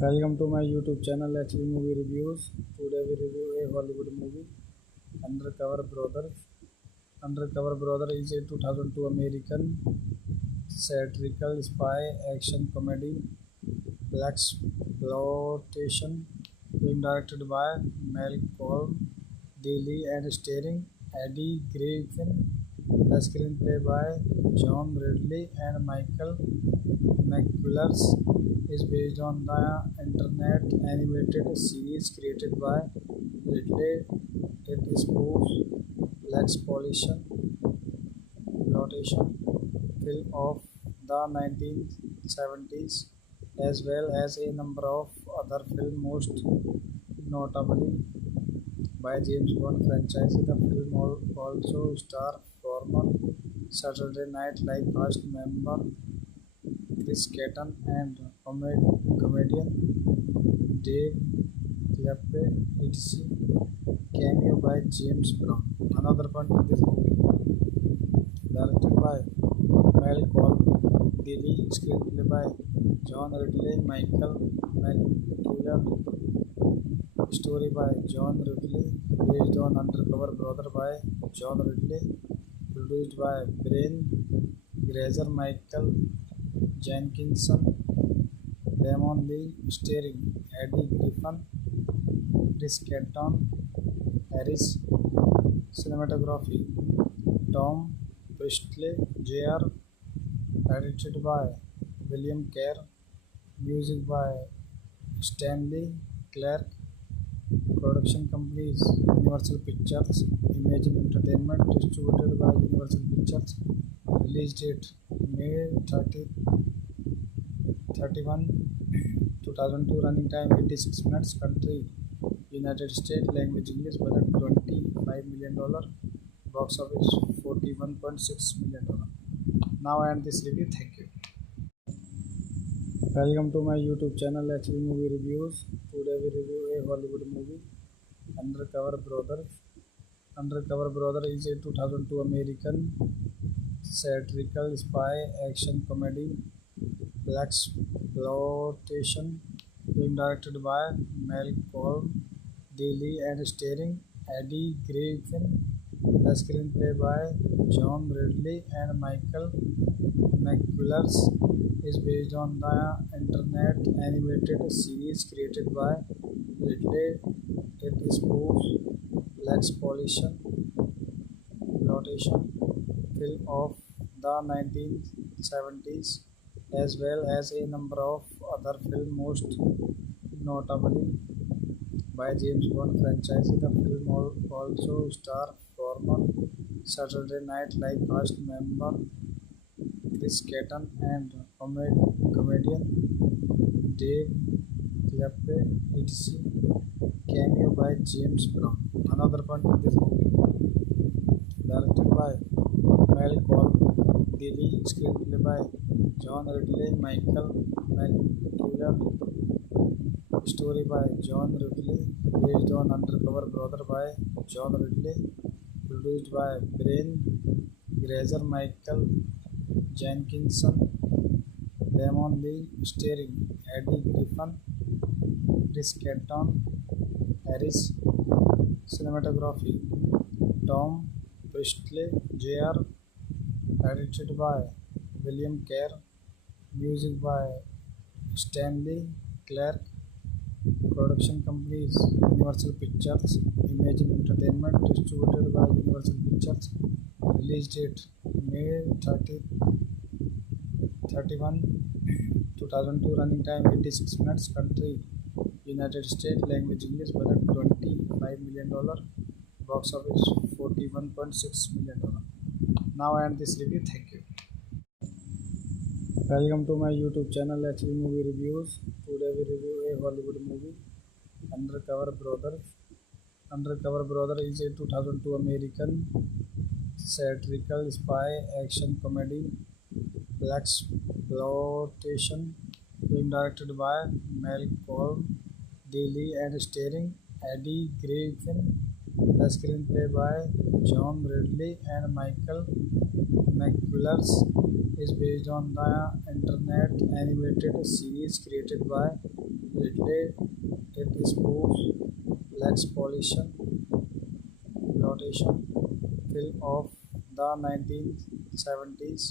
Welcome to my YouTube channel HB Movie Reviews. Today we review a Hollywood movie, Undercover Brothers. Undercover Brother is a 2002 American satirical spy action comedy blaxploitation film directed by Malcolm Daly and starring Eddie Griffin. The screenplay by John Ridley and Michael McCullers is based on the internet animated series created by Ridley. It spoofs blaxploitation film of the 1970s as well as a number of other films, most notably by James Bond franchise. The film also stars former Saturday Night Live cast member Chris Kattan and comedian Dave Clappe, etc. Cameo by James Brown. Another point of this movie, directed by Malcolm Daly, screenplay by John Ridley, Michael McCullough, story by John Ridley, based on Undercover Brother by John Ridley, produced by Brian Grazer, Michael Jenkinson, Damon Lee, starring Eddie Griffin, Chris Kattan, Harris, cinematography, Tom Priestley, Jr., edited by William Kerr, music by Stanley Clarke, production companies Universal Pictures, Imagine Entertainment, distributed by Universal Pictures, release date May 31, 2002, running time 86 minutes, country United States, language English, budget $25 million, box office $41.6 million. Now I end this review. Thank you. Welcome to my YouTube channel HB Movie Reviews. Today we review a Hollywood movie, Undercover Brothers. Undercover Brother is a 2002 American satirical spy action comedy blaxploitation film directed by Malcolm Daly and starring Eddie Griffin. The screenplay by John Ridley and Michael McCullers is based on the internet animated series created by Ridley. It spoofs blaxploitation film of the 1970s as well as a number of other films, most notably by James Bond franchise. The film also stars former Saturday Night Live cast member Chris Kattan and comedian Dave Clappe, etc. Cameo by James Brown. Another point of this movie, directed by Malcolm Daly, screenplay by John Ridley, Michael McCullough, story by John Ridley, based on Undercover Brother by John Ridley, produced by Brian Grazer, Michael Jenkinson, Damon Lee, starring Eddie Griffin, Chris Kattan, Harris, cinematography, Tom Priestley, Jr., edited by William Kerr, music by Stanley Clarke, production companies Universal Pictures, Imagine Entertainment, distributed by Universal Pictures, release date May 31, 2002, running time 86 minutes, country United States, language English, budget $25 million, box office $41.6 million. Now I end this review. Thank you. Welcome to my YouTube channel HB Movie Reviews. Today we review a Hollywood movie, Undercover Brothers. Undercover Brother is a 2002 American satirical spy action comedy blaxploitation film directed by Malcolm Daly and starring Eddie Griffin. The screenplay by John Ridley and Michael McCullers is based on the internet animated series created by Ridley did spoof Black's Pollution Flotation film of the 1970s,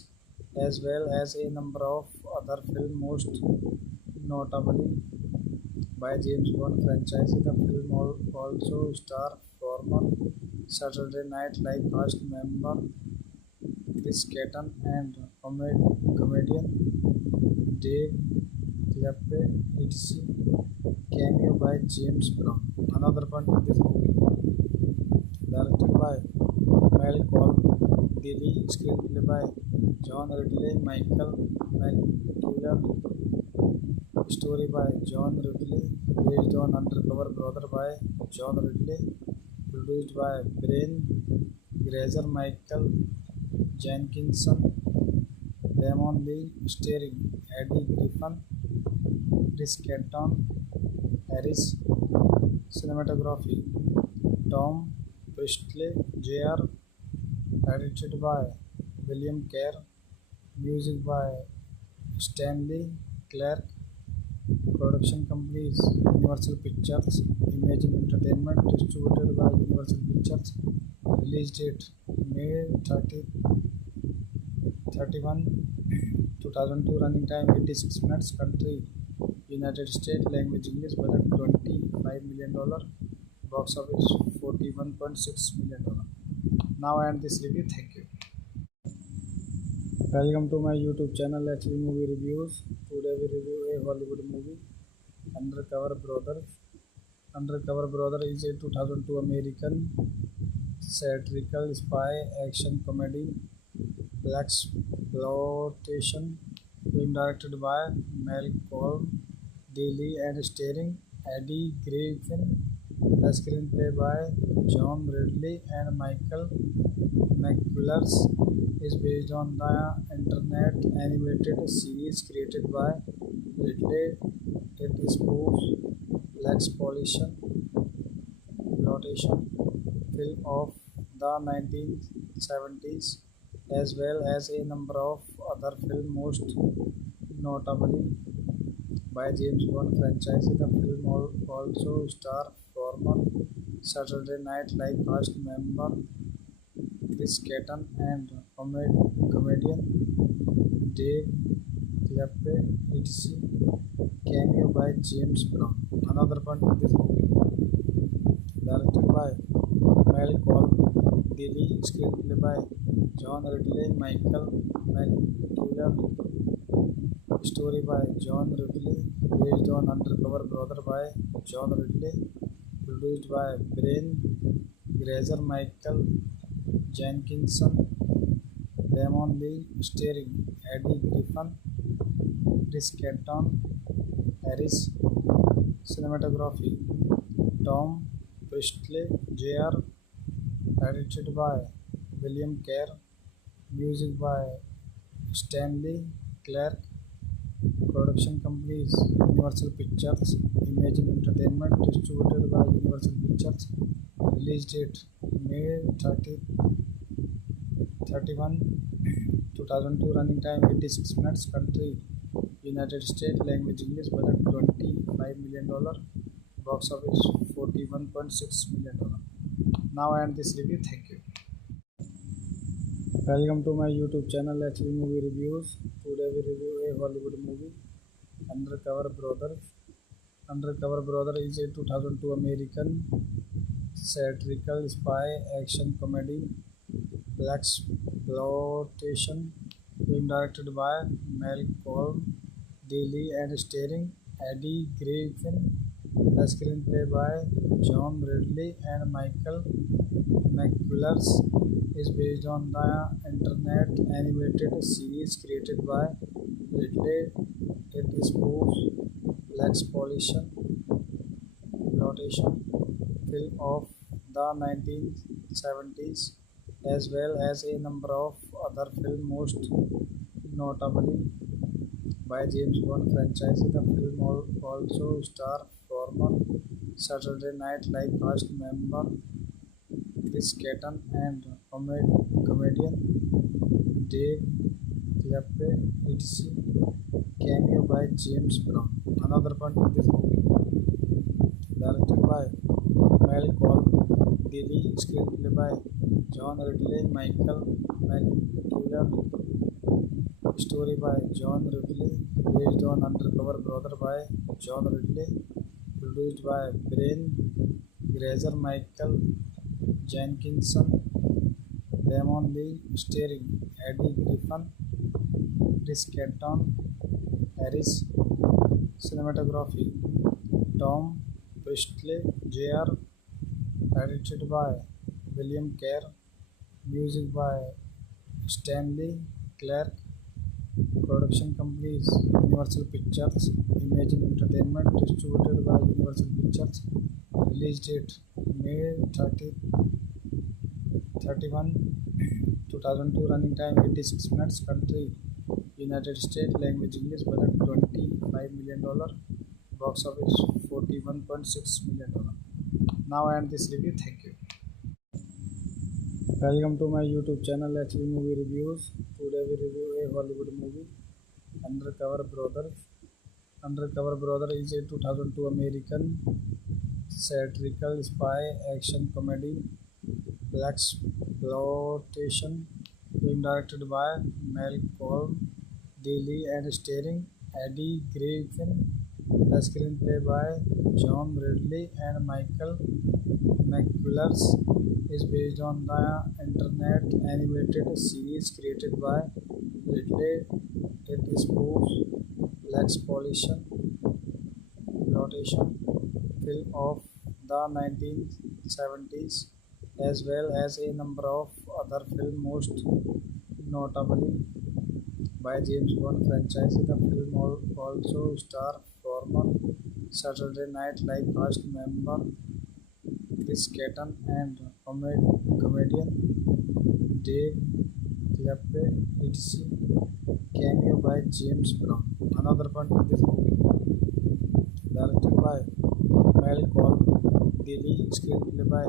as well as a number of other films, most notably by James Bond franchise. The film also stars former Saturday Night Live cast member Chris Kattan and comedian Dave Clappe, etc. Cameo by James Brown. Another point in this movie, directed by Malcolm Dilly, screenplay by John Ridley, Michael McKellar, story by John Ridley, based on Undercover Brother by John Ridley, produced by Brian Grazer, Michael Jenkinson, Damon Lee, starring Eddie Griffin, Chris Kattan, Harris, cinematography Tom Priestley, Jr., edited by William Kerr, music by Stanley Clarke, production companies Universal Pictures, Imagine Entertainment, distributed by Universal Pictures, release date May 31, 2002, running time 86 minutes, country United States, language English, budget $25 million, box office $41.6 million. Now I end this review. Thank you. Welcome to my YouTube channel HB Movie Reviews. Today we review a Hollywood movie, Undercover Brother. Undercover Brother is a 2002 American satirical spy action comedy blaxploitation film directed by Malcolm Dilly and starring Eddie Griffin. The screenplay by John Ridley and Michael McKellar is based on the internet animated series created by Ridley. It spoofs Black's Pollution Flotation film of the 1970s, as well as a number of other films, most notably by James Bond franchise. The film also stars former Saturday Night Live cast member Chris Kattan and comedian Dave Clappe, etc. Cameo by James Brown. Another point in this movie, directed by Malcolm Dilly, screenplay by John Ridley, Michael McKellar, story by John Ridley, based on Undercover Brother by John Ridley, produced by Brian Grazer, Michael Jenkinson, Damon Lee, starring Eddie Griffin, Chris Kattan, Harris, cinematography Tom Priestley, Jr., edited by William Kerr, music by Stanley Clarke, production companies Universal Pictures, Imagine Entertainment, distributed by Universal Pictures, release date May 31, 2002, running time 86 minutes, country United States, language English, budget $25 million, box office $41.6 million. Now I end this review. Thank you. Welcome to my YouTube channel HB Movie Reviews. Today we review a Hollywood movie, Undercover Brother. Undercover Brother is a 2002 American satirical spy action comedy blaxploitation film directed by Malcolm Dilly and starring Eddie Griffin. The screenplay by John Ridley and Michael McKellar is based on the internet animated series created by Ridley. It spoofs Black's Pollution Flotation film of the 1970s, as well as a number of other films, most notably by James Bond franchise. The film also stars former Saturday Night Live cast member Chris Kattan and comedian Dave Clappe, etc. Cameo by James Brown. Another point in this movie, directed by Malcolm Dilly, screenplay by John Ridley, Michael McCullough, story by John Ridley, based on Undercover Brother by John Ridley, produced by Brian Grazer, Michael Jenkinson, Damon Lee, starring Eddie Griffin, Chris Catton, Harris, cinematography Tom Priestley, Jr., edited by William Kerr, music by Stanley Clarke, production companies Universal Pictures, Imagine Entertainment, distributed by Universal Pictures, release date May 31, 2002, running time 86 minutes, country United States, language English, budget $25 million, box office $41.6 million. Now I end this review. Thank you. Welcome to my YouTube channel HV Movie Reviews. Today we review a Hollywood movie, Undercover Brother. Undercover Brother is a 2002 American satirical spy action comedy blaxploitation film directed by Malcolm Dilly and starring Eddie Griffin. The screenplay by John Ridley and Michael McCullough is based on the internet animated series created by Ridley. It spoofs blaxploitation film of the 1970s, as well as a number of other films, most notably by James Bond franchise. The film also stars former Saturday Night Live cast member Chris Catton and comedian Dave Clappe, etc. Cameo by James Brown. Another point in this movie, directed by Malcolm Dilly, screenplay by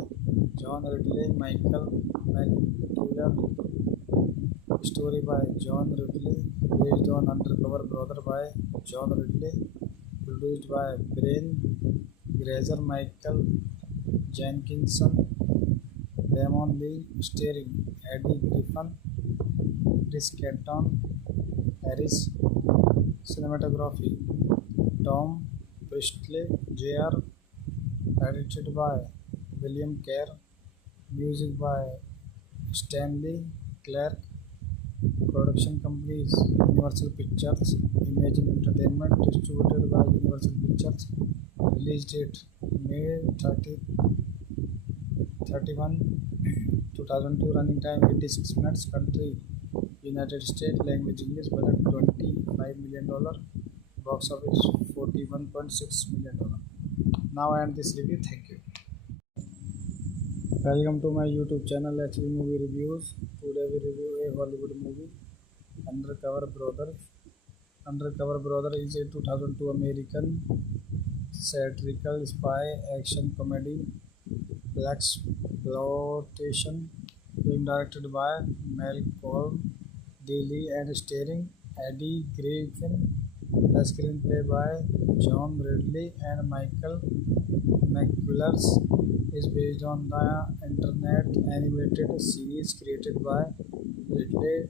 John Ridley, Michael McCullough, story by John Ridley, based on Undercover Brother by John Ridley, produced by Brian Grazer, Michael Jenkinson, Damon Lee, starring Eddie Griffin, Chris Catton, Harris, cinematography Tom Priestley, Jr., edited by William Kerr, music by Stanley Clarke, production companies Universal Pictures, Imagine Entertainment, distributed by Universal Pictures, release date May 31, 2002, running time 86 minutes, country United States, language English, budget $25 million, box office $41.6 million. Now I end this review. Thank you. Welcome to my YouTube channel HV Movie Reviews. Today we review a Hollywood movie, Undercover Brother. Undercover Brother is a 2002 American satirical spy action comedy blaxploitation film directed by Malcolm Dilly and starring Eddie Griffin. The screenplay by John Ridley and Michael McCullough is based on the internet animated series created by Ridley.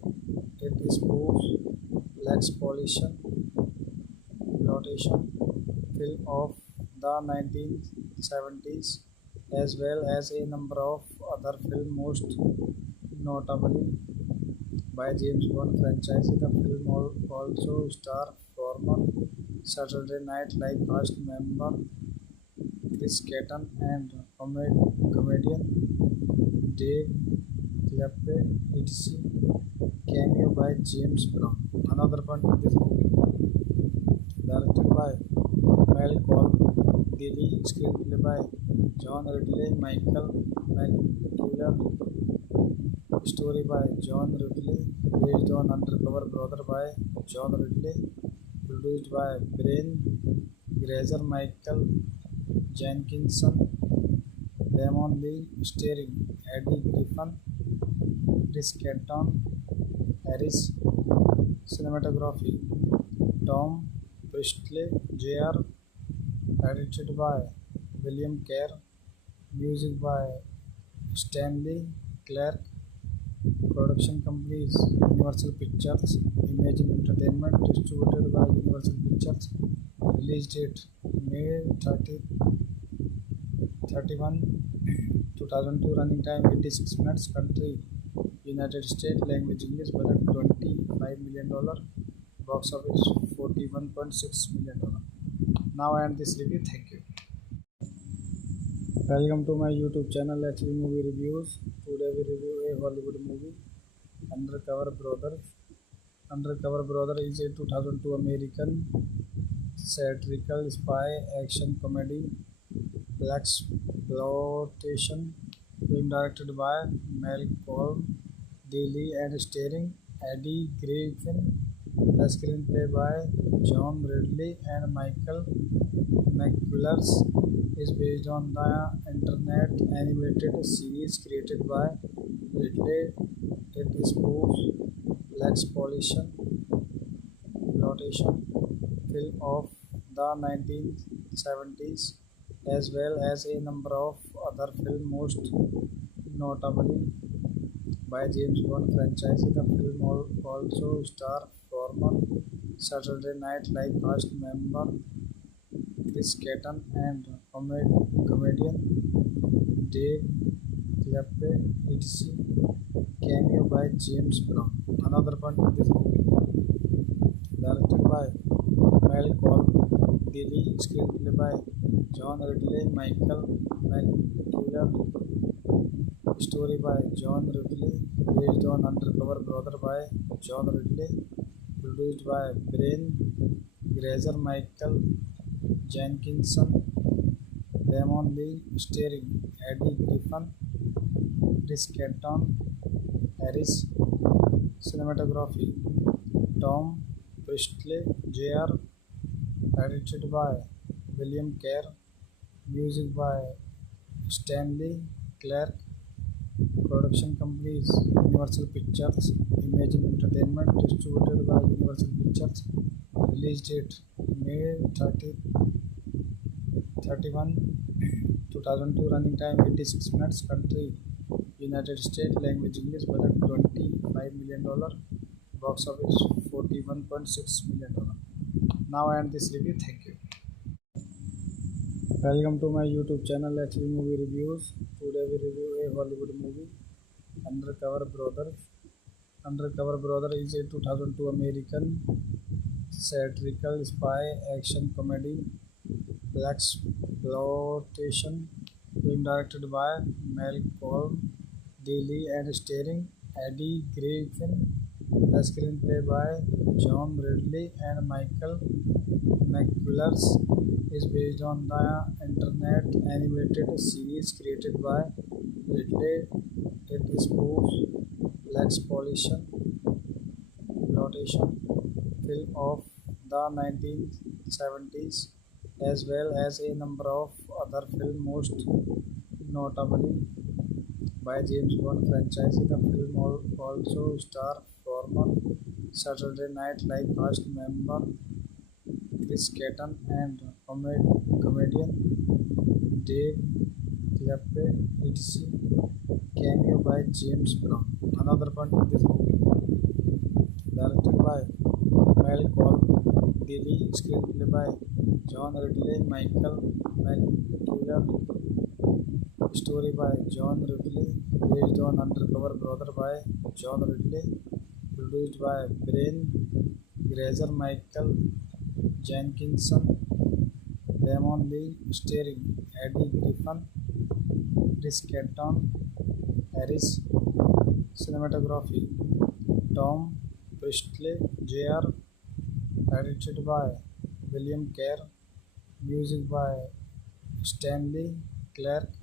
It spoofs blaxploitation film of the 1970s, as well as a number of other films, most notably by James Bond franchise. The film also stars former Saturday Night Live cast member Chris Catton and comedian Dave Clappe, etc. Cameo by James Brown. Another point in this movie, directed by Malcolm Dilly, screenplay by John Ridley, Michael McCullough, story by John Ridley, based on Undercover Brother by John Ridley, produced by Brian Grazer, Michael Jenkinson, Damon Lee, starring Eddie Griffin, Chris Catton, Harris, cinematography Tom Priestley Jr. Edited by William Kerr. Music by Stanley Clarke. Production companies Universal Pictures, Imagine Entertainment. Distributed by Universal Pictures. Release date May 31, 2002. Running time 86 minutes. Country United States. Language English. Budget $25 million. Box office $41.6 million. Now I end this review. Thank you. Welcome to my YouTube channel HV Movie Reviews. Today we review a Hollywood movie, Undercover Brother. Undercover Brother is a 2002 American satirical spy action comedy blaxploitation film directed by Malcolm Daly and starring Eddie Griffin. The screenplay by John Ridley and Michael McCullers is based on the internet animated series created by Ridley. It spoofs blaxploitation film of the 1970s as well as a number of other films, most notably by James Bond franchise. The film also stars former Saturday Night Live cast member Chris Kattan and comedian Dave Clappe, etc. Cameo by James Brown. Another point of this movie, directed by Malcolm Daly, screenplay by John Ridley, Michael McCullough, story by John Ridley, based on Undercover Brother by John Ridley, produced by Brian Grazer, Michael Jenkinson, Damon Lee, starring Eddie Griffin, Chris Kattan, Harris. Cinematography Tom Priestley Jr. Edited by William Kerr. Music by Stanley Clarke. Production companies Universal Pictures, Imagine Entertainment. Distributed by Universal Pictures. Release date May 31, 2002. Running time 86 minutes. Country United States. Language English. Budget $25 million. Box office $41.6 million. Now I end this review. Thank you. Welcome to my YouTube channel HV Movie Reviews. Today we review a Hollywood movie, Undercover Brother. Undercover Brother is a 2002 American satirical spy action comedy blaxploitation film directed by Malcolm Daly and starring Eddie Griffin. The screenplay by John Ridley and Michael McCullers is based on the internet animated series created by Ridley. It spoofs blaxploitation film of the 1970s as well as a number of other films, most notably by James Bond franchise. The film also stars former Saturday Night Live cast member Chris Kattan and comedian Dave Clappe, etc. Cameo by James Brown. Another point of this movie, directed by Malcolm Daly, screenplay by John Ridley, Michael McCullough, story by John Ridley, based on Undercover Brother by John Ridley, produced by Brian Grazer, Michael Jenkinson, Damon Lee, starring Eddie Griffin, Chris Kattan, Harris. Cinematography Tom Priestley Jr. Edited by William Kerr. Music by Stanley Clarke.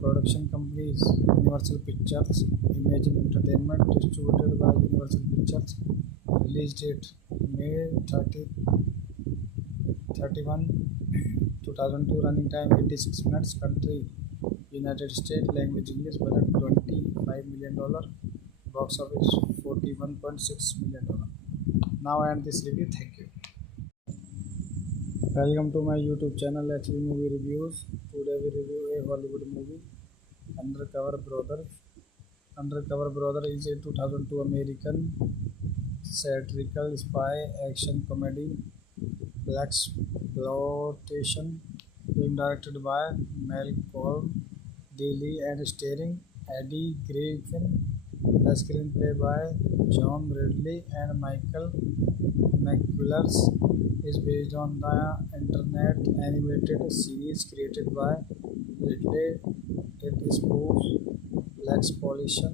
Production companies Universal Pictures, Imagine Entertainment. Distributed by Universal Pictures. Release date May 31, 2002. Running time 86 minutes. Country United States. Language English. Budget $25 million. Box office $41.6 million. Now I end this review. Thank you. Welcome to my YouTube channel HV Movie Reviews. Today we review a Hollywood movie, Undercover Brother. Undercover Brother is a 2002 American satirical spy action comedy blaxploitation film directed by Malcolm Daly and starring Eddie Griffin. The screenplay by John Ridley and Michael McCullers is based on the internet animated series created by Ridley. It spoofs blaxploitation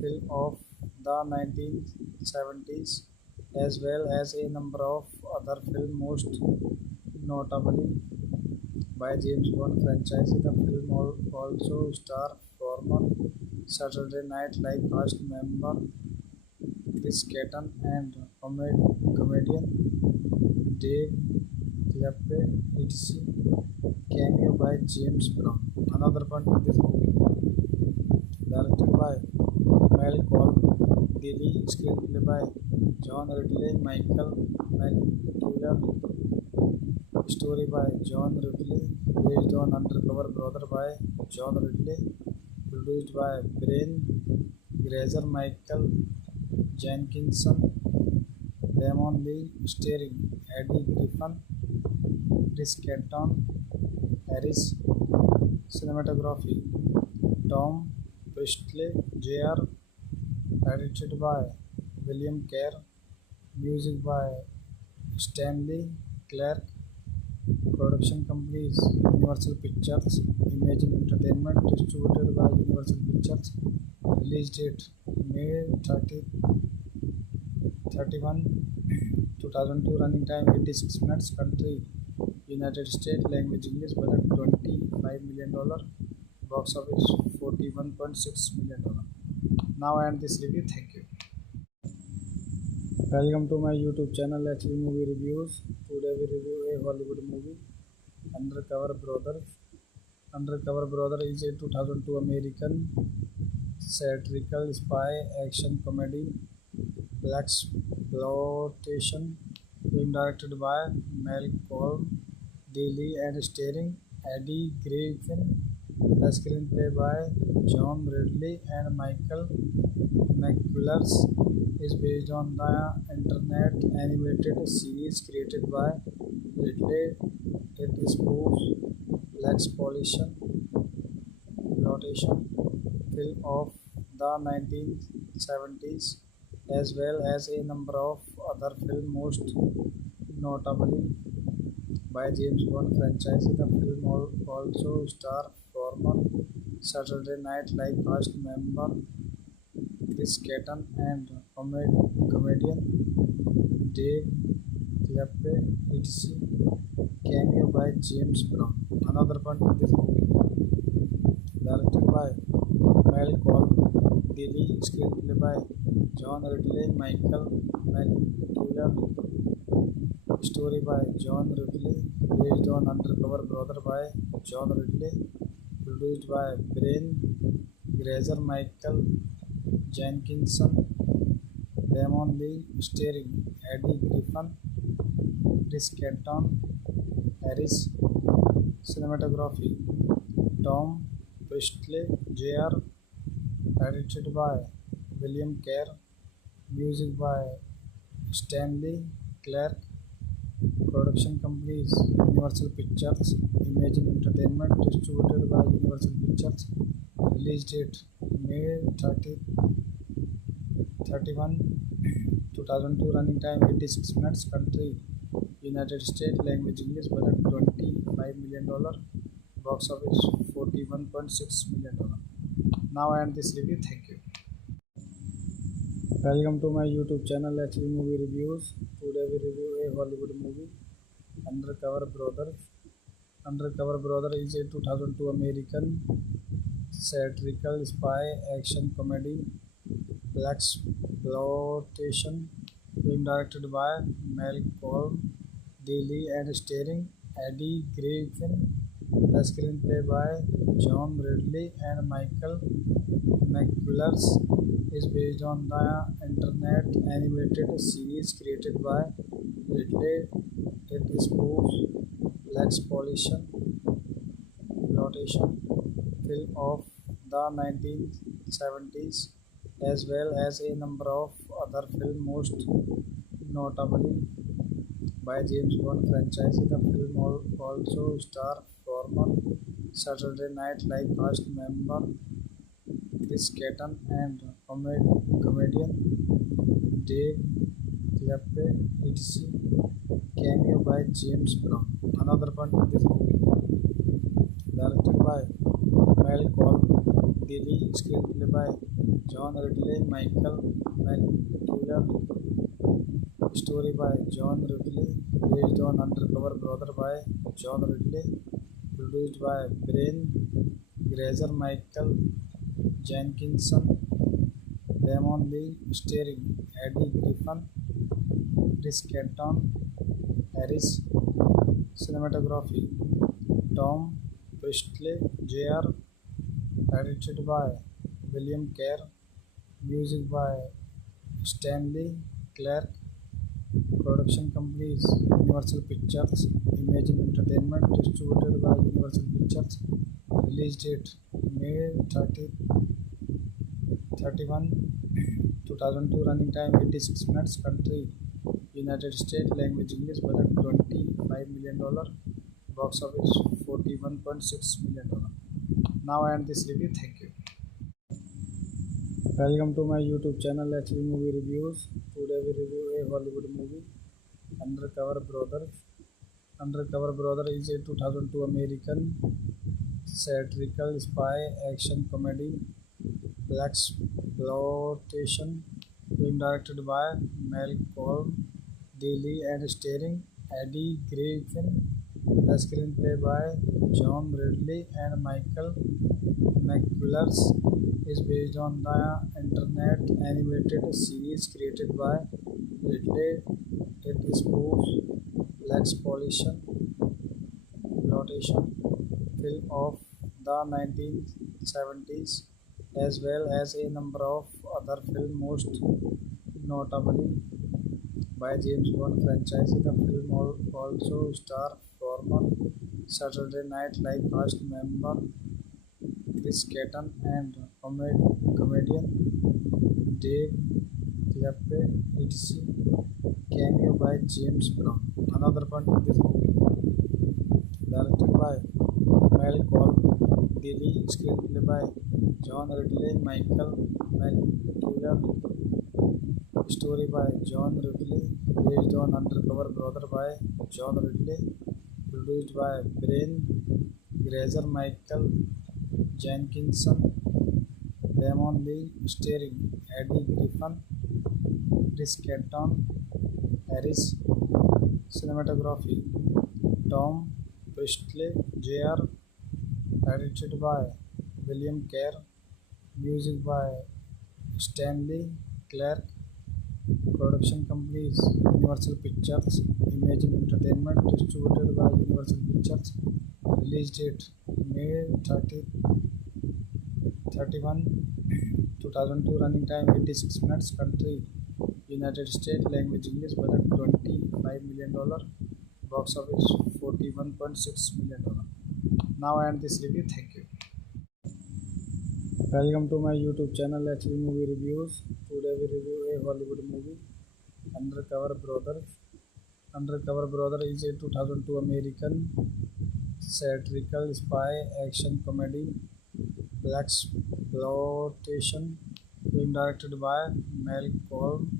film of the 1970s as well as a number of other films, most notably by James Bond franchise. The film also stars former Saturday Night Live cast member Chris Kattan and comedian Dave Chappelle, etc. Cameo by James Brown. Another point of this movie, directed by Malcolm Daly, screenplay by John Ridley, Michael McCullough, story by John Ridley, based on Undercover Brother by John Ridley, produced by Brian Grazer, Michael Jenkinson, Damon Lee, starring Eddie Griffin, Chris Kattan, Harris, cinematography Tom Priestley, Jr., edited by William Kerr, music by Stanley Clarke, production companies Universal Pictures, Imagine Entertainment, distributed by Universal Pictures, release date May 31, 2002, running time 86 minutes, country United States, language English, budget $25 million, box office $41.6 million. Now I end this review. Thank you. Welcome to my YouTube channel HV Movie Reviews. Today we review a Hollywood movie, Undercover Brother. Undercover Brother is a 2002 American satirical spy action comedy blaxploitation film directed by Malcolm Daly and starring Eddie Griffin. The screenplay by John Ridley and Michael McCullers is based on the internet animated series created by Ridley. It spoofs blaxploitation film of the 1970s as well as a number of other films, most notably by James Bond franchise. The film also stars former Saturday Night Live cast member Chris Kattan and comedian Dave Chappelle, etc. Cameo by James Brown. Another point of this movie, directed by Malcolm Daly, screenplay by John Ridley, Michael McCullough, story by John Ridley, based on Undercover Brother by John Ridley, produced by Brian Grazer, Michael Jenkinson, Damon Lee, starring Eddie Griffin, Chris Kattan, Harris, cinematography Tom Priestley, Jr., edited by William Kerr, music by Stanley Clarke, production companies Universal Pictures, Imagine Entertainment, distributed by Universal Pictures, release date May 31, 2002, running time 86 minutes, country United States, language English, budget $25 million, box office $41.6 million. Now I end this review. Thank you. Welcome to my YouTube channel HV Movie Reviews. Today we review a Hollywood movie, Undercover Brother. Undercover Brother is a 2002 American satirical spy action comedy blaxploitation film directed by Malcolm Daly and starring Eddie Griffin. The screenplay by John Ridley and Michael McCullers is based on the internet animated series created by Ridley did spoof Lex Plotation film of the 1970s, as well as a number of other films, most notably by James Bond franchise. The film also stars former Saturday Night Live cast member Chris Kattan and comedian Dave Chappelle, etc. Cameo by James Brown. Another point in this movie, directed by Malcolm Dilly, screenplay by John Ridley, Michael McCullough, story by John Ridley, based on Undercover Brother by John Ridley, produced by Brian Grazer, Michael Jenkinson, Damon Lee, starring Eddie Griffin, Chris Kattan, Harris, cinematography Tom Priestley, Jr., edited by William Kerr, music by Stanley Clarke, production companies Universal Pictures, Imagine Entertainment, distributed by Universal Pictures, release date May 31, 2002, running time 86 minutes, country United States, language English, budget $25 million, box office $41.6 million. Now I end this review. Thank you. Welcome to my YouTube channel HV Movie Reviews. Today we review a Hollywood movie, Undercover Brother. Undercover Brother is a 2002 American satirical spy action comedy blaxploitation film directed by Malcolm Dilly and starring Eddie Griffin. The screenplay by John Ridley and Michael McCullough is based on the internet animated series created by Ridley. It spoofs Blaxploitation film of the 1970s, as well as a number of other films, most notably by James Bond franchise. The film also stars former Saturday Night Live cast member Chris Kattan and comedian Dave Chappelle, etc. Cameo by James Brown. Another point in this movie, directed by Malcolm Dilly, screenplay by John Ridley, Michael McCullough, story by John Ridley, based on Undercover Brother by John Ridley, produced by Brian Grazer, Michael Jenkinson, Damon Lee, starring Eddie Griffin, Chris Kattan, Harris, cinematography Tom Priestley, Jr., edited by William Kerr, music by Stanley Clarke, production companies Universal Pictures, Imagine Entertainment, distributed by Universal Pictures, release date May 31, 2002, running time 86 minutes, country United States, language English, budget $25 million, box office $41.6 million. Now I end this review. Thank you. Welcome to my YouTube channel HV Movie Reviews. Today we review a Hollywood movie, Undercover Brother. Undercover Brother is a 2002 American satirical spy action comedy blaxploitation film directed by Malcolm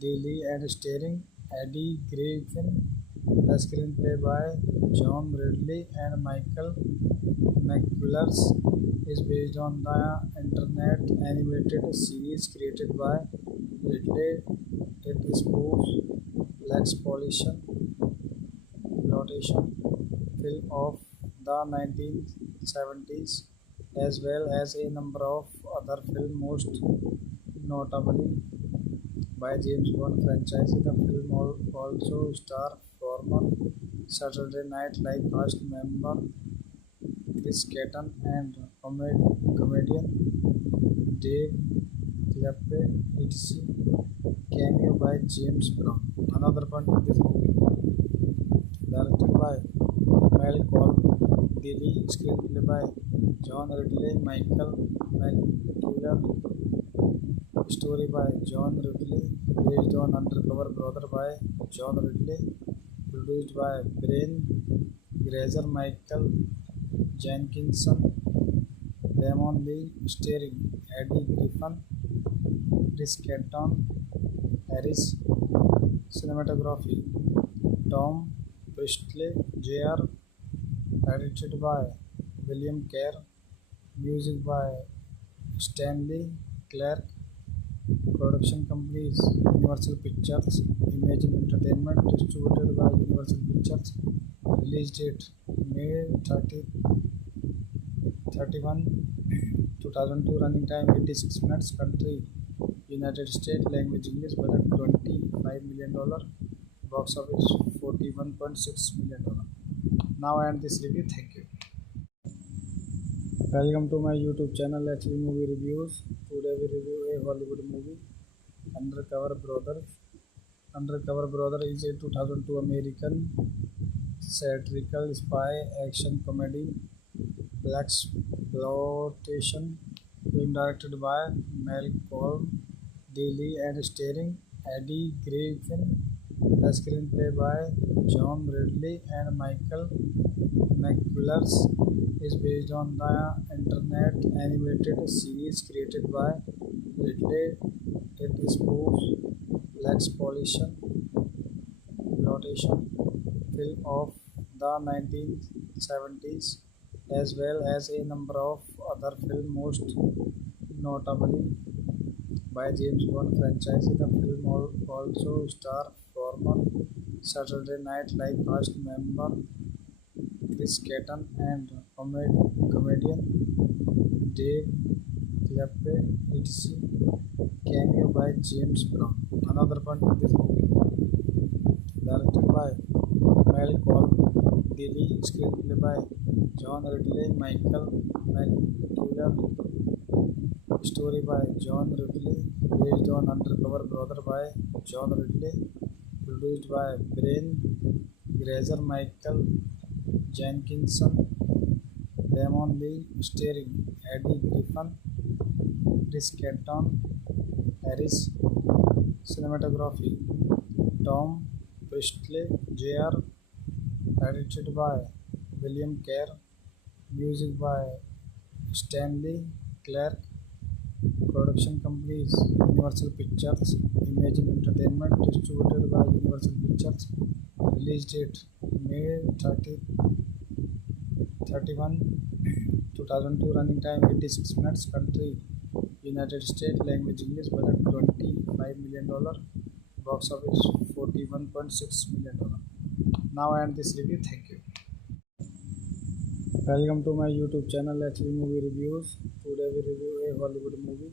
Dilly and starring Eddie Griffin. The screenplay by John Ridley and Michael McCullough is based on the internet animated series created by Ridley. It spoofs Blaxploitation film of the 1970s, as well as a number of other films, most notably by James Bond franchise. The film also stars former Saturday Night Live cast member Chris Kattan and comedian Dave Chappelle, etc. Cameo by James Brown. Another point in this movie, directed by Malcolm Dilly, screenplay by John Ridley, Michael McKellar, story by John Ridley, based on Undercover Brother by John Ridley, produced by Brian Grazer, Michael Jenkinson, Damon Lee, starring Eddie Griffin, Chris Canton, Harris, cinematography Tom Priestley, Jr., edited by William Kerr, music by Stanley Clarke, production companies Universal Pictures, Imagine Entertainment, distributed by Universal Pictures, release date May 31, 2002, running time 86 minutes, country United States, language English, budget $25 million, box office $41.6 million. Now I end this review. Thank you. Welcome to my YouTube channel HV Movie Reviews. Today we review a Hollywood movie, Undercover Brothers. Undercover Brother is a 2002 American satirical spy action comedy blaxploitation film directed by Malcolm Dilly and starring Eddie Griffin. The screenplay by John Ridley and Michael McKellar is based on the internet animated series created by Ridley. It spoofs blaxploitation film of the 1970s as well as a number of other films, most notably by James Bond franchise. The film also stars former Saturday Night Live cast member Chris Kattan and comedian Dave Clappe, etc. Cameo by James Brown. Another point in this movie, directed by Malcolm Dilly, screenplay by John Ridley, Michael McKellar, story by John Ridley, based on Undercover Brother by John Ridley, produced by Brian Grazer, Michael Jenkinson, Damon Lee, starring Eddie Griffin, Chris Canton, Harris, cinematography Tom Priestley, Jr., edited by William Kerr, music by Stanley Clarke, production companies Universal Pictures, Imagine Entertainment, distributed by Universal Pictures, release date May 31, 2002, running time 86 minutes, country United States, language English, budget $25 million, box office $41.6 million. Now I end this review. Thank you. Welcome to my YouTube channel HV Movie Reviews. Today we review a Hollywood movie,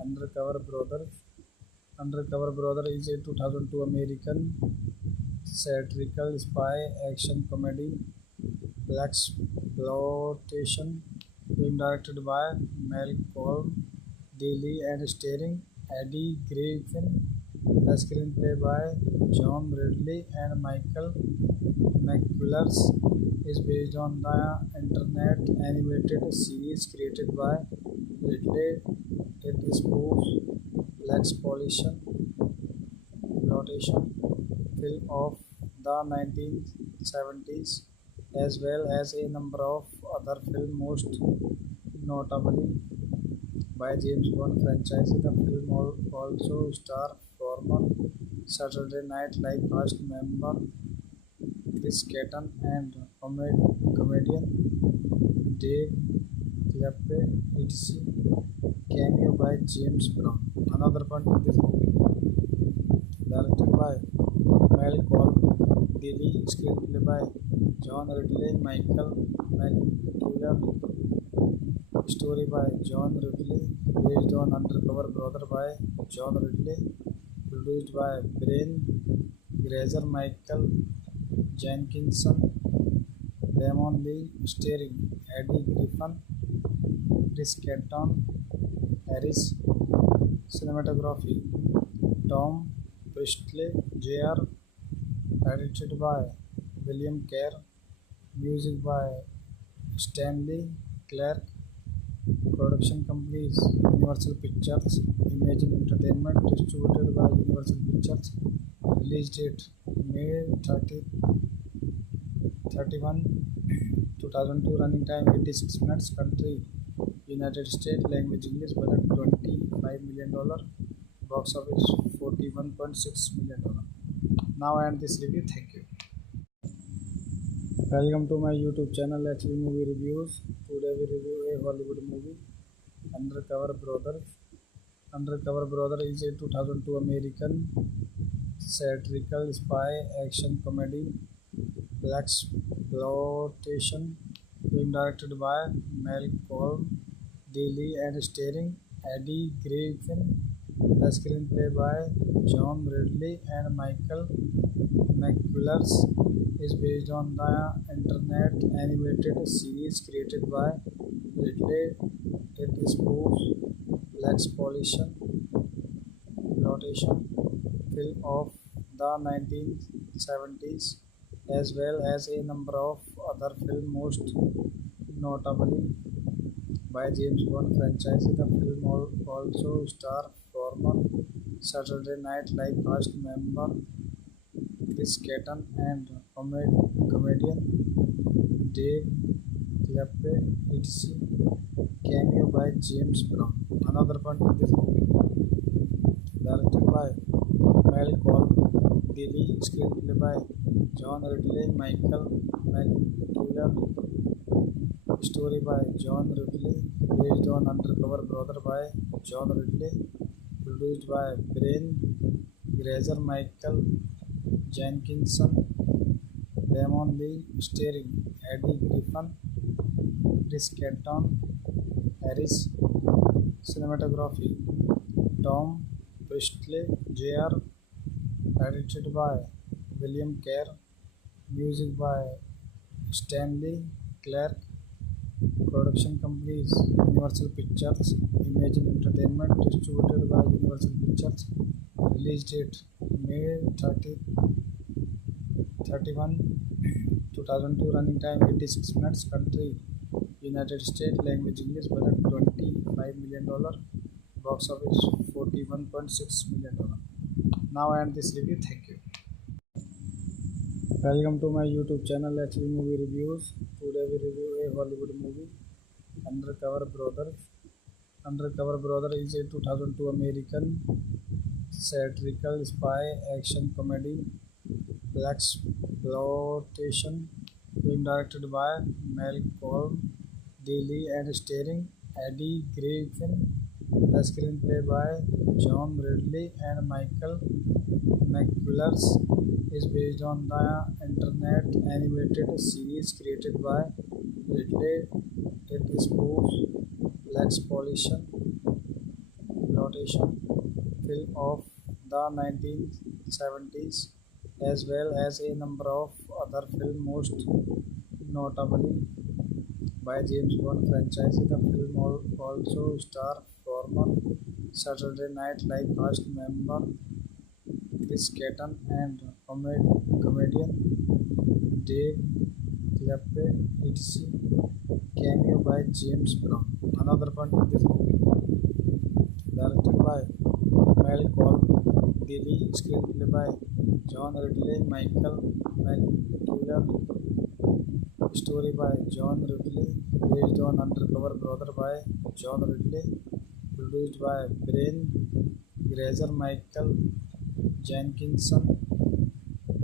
Undercover Brothers. Undercover Brother is a 2002 American satirical spy action comedy blaxploitation film directed by Malcolm Dilly and starring Eddie Griffin. The screenplay by John Ridley and Michael McKellar is based on the internet animated series created by Ridley. It spoofs blaxploitation film of the 1970s as well as a number of other films, most notably by James Bond franchise. The film also stars former Saturday Night Live cast member Chris Kattan and comedian Dave Clappe, etc. Cameo by James Brown. Another point in this movie, directed by Malcolm Dilly, screenplay by John Ridley, Michael McKellar, story by John Ridley, based on Undercover Brother by John Ridley, produced by Brian Grazer, Michael Jenkinson, Damon Lee, starring Eddie Griffin, Chris Canton, Harris, cinematography Tom Priestley Jr. Edited by William Kerr. Music by Stanley Clarke. Production companies Universal Pictures, Imagine Entertainment, distributed by Universal Pictures. Release date May 31, 2002. Running time 86 minutes. Country United States. Language English. Budget $25 million. Box office $41.6 million. Now I end this review. Thank you. Welcome to my YouTube channel HV Movie Reviews. Today we review a Hollywood movie, Undercover Brother. Undercover Brother is a 2002 American satirical spy action comedy blaxploitation film directed by Malcolm Daly and starring Eddie Griffin. The screenplay by John Ridley and Michael McCullers is based on the internet animated series created by Ridley. It spoofs blaxploitation film of the 1970s as well as a number of other films, most notably by James Bond franchise. The film also stars former Saturday Night Live cast member Chris Kattan and comedian Dave Chappelle, etc. Cameo by James Brown. Another point of this movie, directed by Malcolm Daly, screenplay by John Ridley, Michael McCullough, story by John Ridley, based on Undercover Brother by John Ridley, produced by Brian Grazer, Michael Jenkinson, Damon Lee, starring Eddie Griffin, Chris Kattan, Harris. Cinematography Tom Priestley Jr. Edited by William Kerr. Music by Stanley Clarke. Production companies Universal Pictures, Imagine Entertainment, distributed by Universal Pictures. Release date May 31, 2002. Running time 86 minutes. Country United States. Language English. Budget $25 million. Box office $41.6 million. Now I end this review. Thank you. Welcome to my YouTube channel HV Movie Reviews. Today we review a Hollywood movie, Undercover Brother. Undercover Brother is a 2002 American satirical spy action comedy blaxploitation film directed by Malcolm Daly and Michael McCullough, story by John Ridley and Michael Jenkinson, Damon Lee, starring Eddie Griffin, Chris Kattan, Harris. Welcome to my YouTube channel HV Movie Reviews. Today we review a Hollywood movie, Undercover Brother. Undercover Brother is a 2002 American satirical spy action comedy blaxploitation film directed by Malcolm Daly and starring Eddie Griffin. The screenplay by John Ridley and Michael McCullers is based on the internet animated series created by Ridley. It spoofs blaxploitation film of the 1970s as well as a number of other films, most notably by James Bond franchise. The film also stars former Saturday Night Live cast member Chris Kattan and comedian Dave Chappelle, etc. Cameo by James Brown. Another point of this movie, directed by Malcolm Daly, screenplay by John Ridley, Michael McCullough, story by John Ridley, based on Undercover Brother by John Ridley, produced by Brian Grazer, Michael Jenkinson,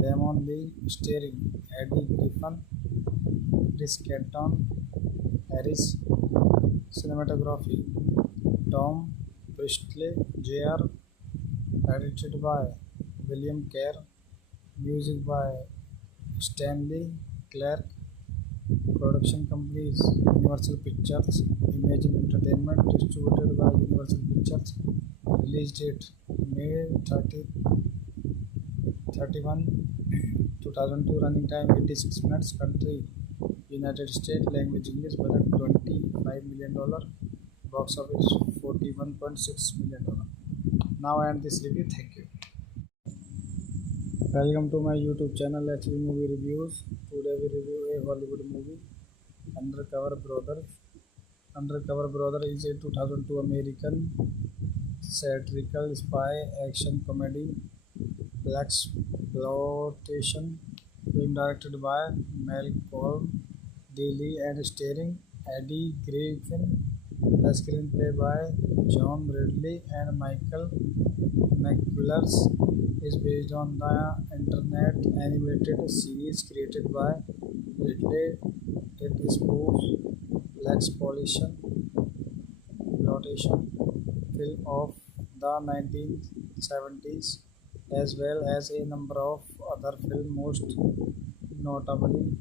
Damon Lee, starring Eddie Griffin, Chris Kattan, Harris. Cinematography Tom Priestley Jr. Edited by William Kerr. Music by Stanley Clarke. Production companies Universal Pictures, Imagine Entertainment, distributed by Universal Pictures. Release date May 31, 2002. Running time 86 minutes. Country United States. Language English. Budget $25 million. Box office $41.6 million. Now I end this review. Thank you. Welcome to my YouTube channel HV Movie Reviews. Today we review a Hollywood movie, Undercover Brother. Undercover Brother is a 2002 American satirical spy action comedy blaxploitation film directed by Malcolm Daly and starring Eddie Griffin. The screenplay by John Ridley and Michael McCullers is based on the internet animated series created by Ridley. It spoofs blaxploitation film of the 1970s as well as a number of other films, most notably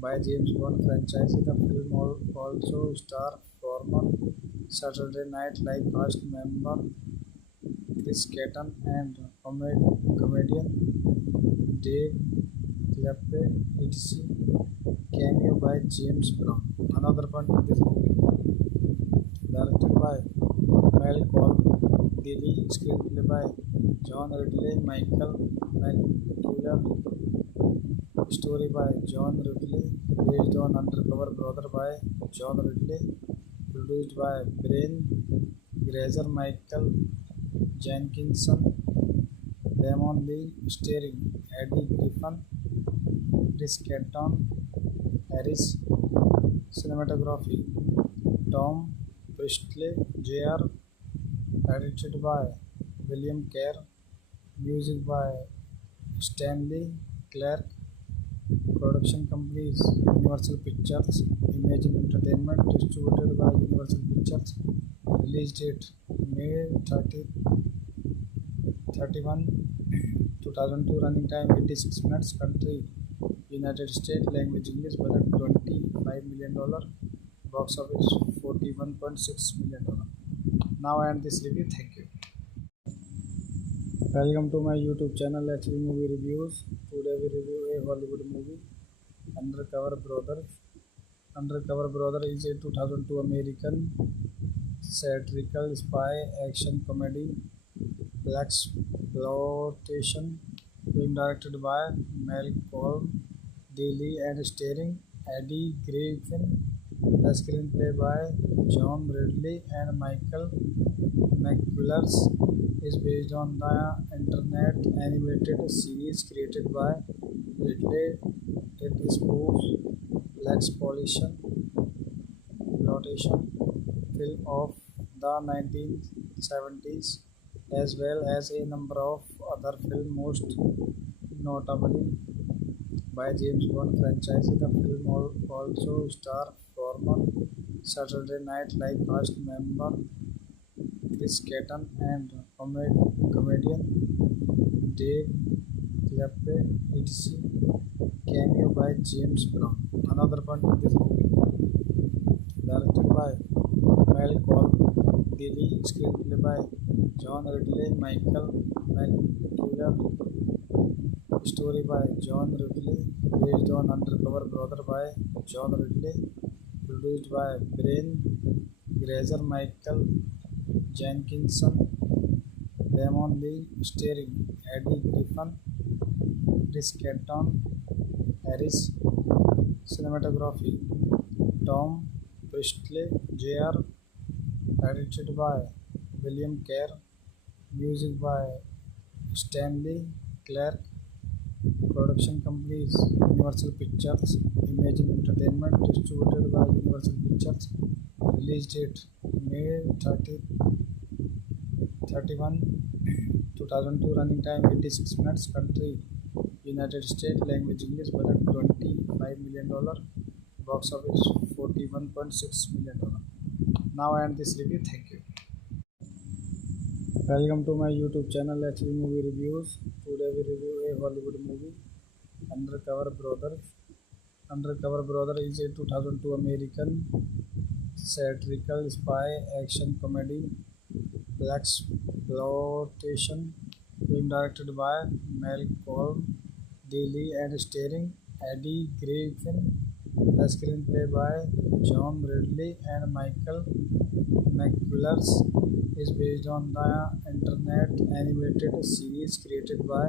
by James Bond franchise. The film also stars former Saturday Night Live cast member Chris Kattan and comedian Dave Clappe, etc. Cameo by James Brown. Another point of this movie, directed by Malcolm Daly, screenplay by John Ridley, Michael McCullough, story by John Ridley, based on Undercover Brother by John Ridley, produced by Brian Grazer, Michael Jenkinson, Damon Lee, starring Eddie Griffin, Chris Kattan, Harris, cinematography Tom Priestley, Jr., edited by William Kerr, music by Stanley Clarke, production companies Universal Pictures, Imagine Entertainment, distributed by Universal Pictures, release date May 31, 2002, running time 86 minutes, country United States, language English, budget $25 million, box office $41.6 million. Now I end this review. Thank you. Welcome to my YouTube channel HV Movie Reviews. Today we review a Hollywood movie, Undercover Brother. Undercover Brother is a 2002 American satirical spy action comedy blaxploitation film directed by Malcolm Daly and starring Eddie Griffin. The screenplay by John Ridley and Michael McCullers is based on the internet animated series created by Ridley. It spoofs blaxploitation film of the 1970s as well as a number of other films, most notably by James Bond franchise. The film also stars former Saturday Night Live cast member Chris Kattan and comedian Dave Clappe, etc. Cameo by James Brown. Another point of this movie, directed by Malcolm Daly, screenplay by John Ridley, Michael McCullough, story by John Ridley, based on Undercover Brother by John Ridley, produced by Brian Grazer, Michael Jenkinson, Damon Lee, starring Eddie Griffin, Chris Kattan, Harris, cinematography Tom Priestley, Jr., edited by William Kerr, music by Stanley Clarke, production companies Universal Pictures, Imagine Entertainment, distributed by Universal Pictures, release date May 31, 2002, running time 86 minutes, country United States, language English, budget $25 million, box office $41.6 million. Now I end this review. Thank you. Welcome to my YouTube channel HV Movie Reviews. Today we review a Hollywood movie, Undercover Brother. Undercover Brother is a 2002 American satirical spy action comedy blaxploitation film directed by Malcolm Daly and starring Eddie Griffin. The screenplay by John Ridley and Michael McCullers is based on the internet animated series created by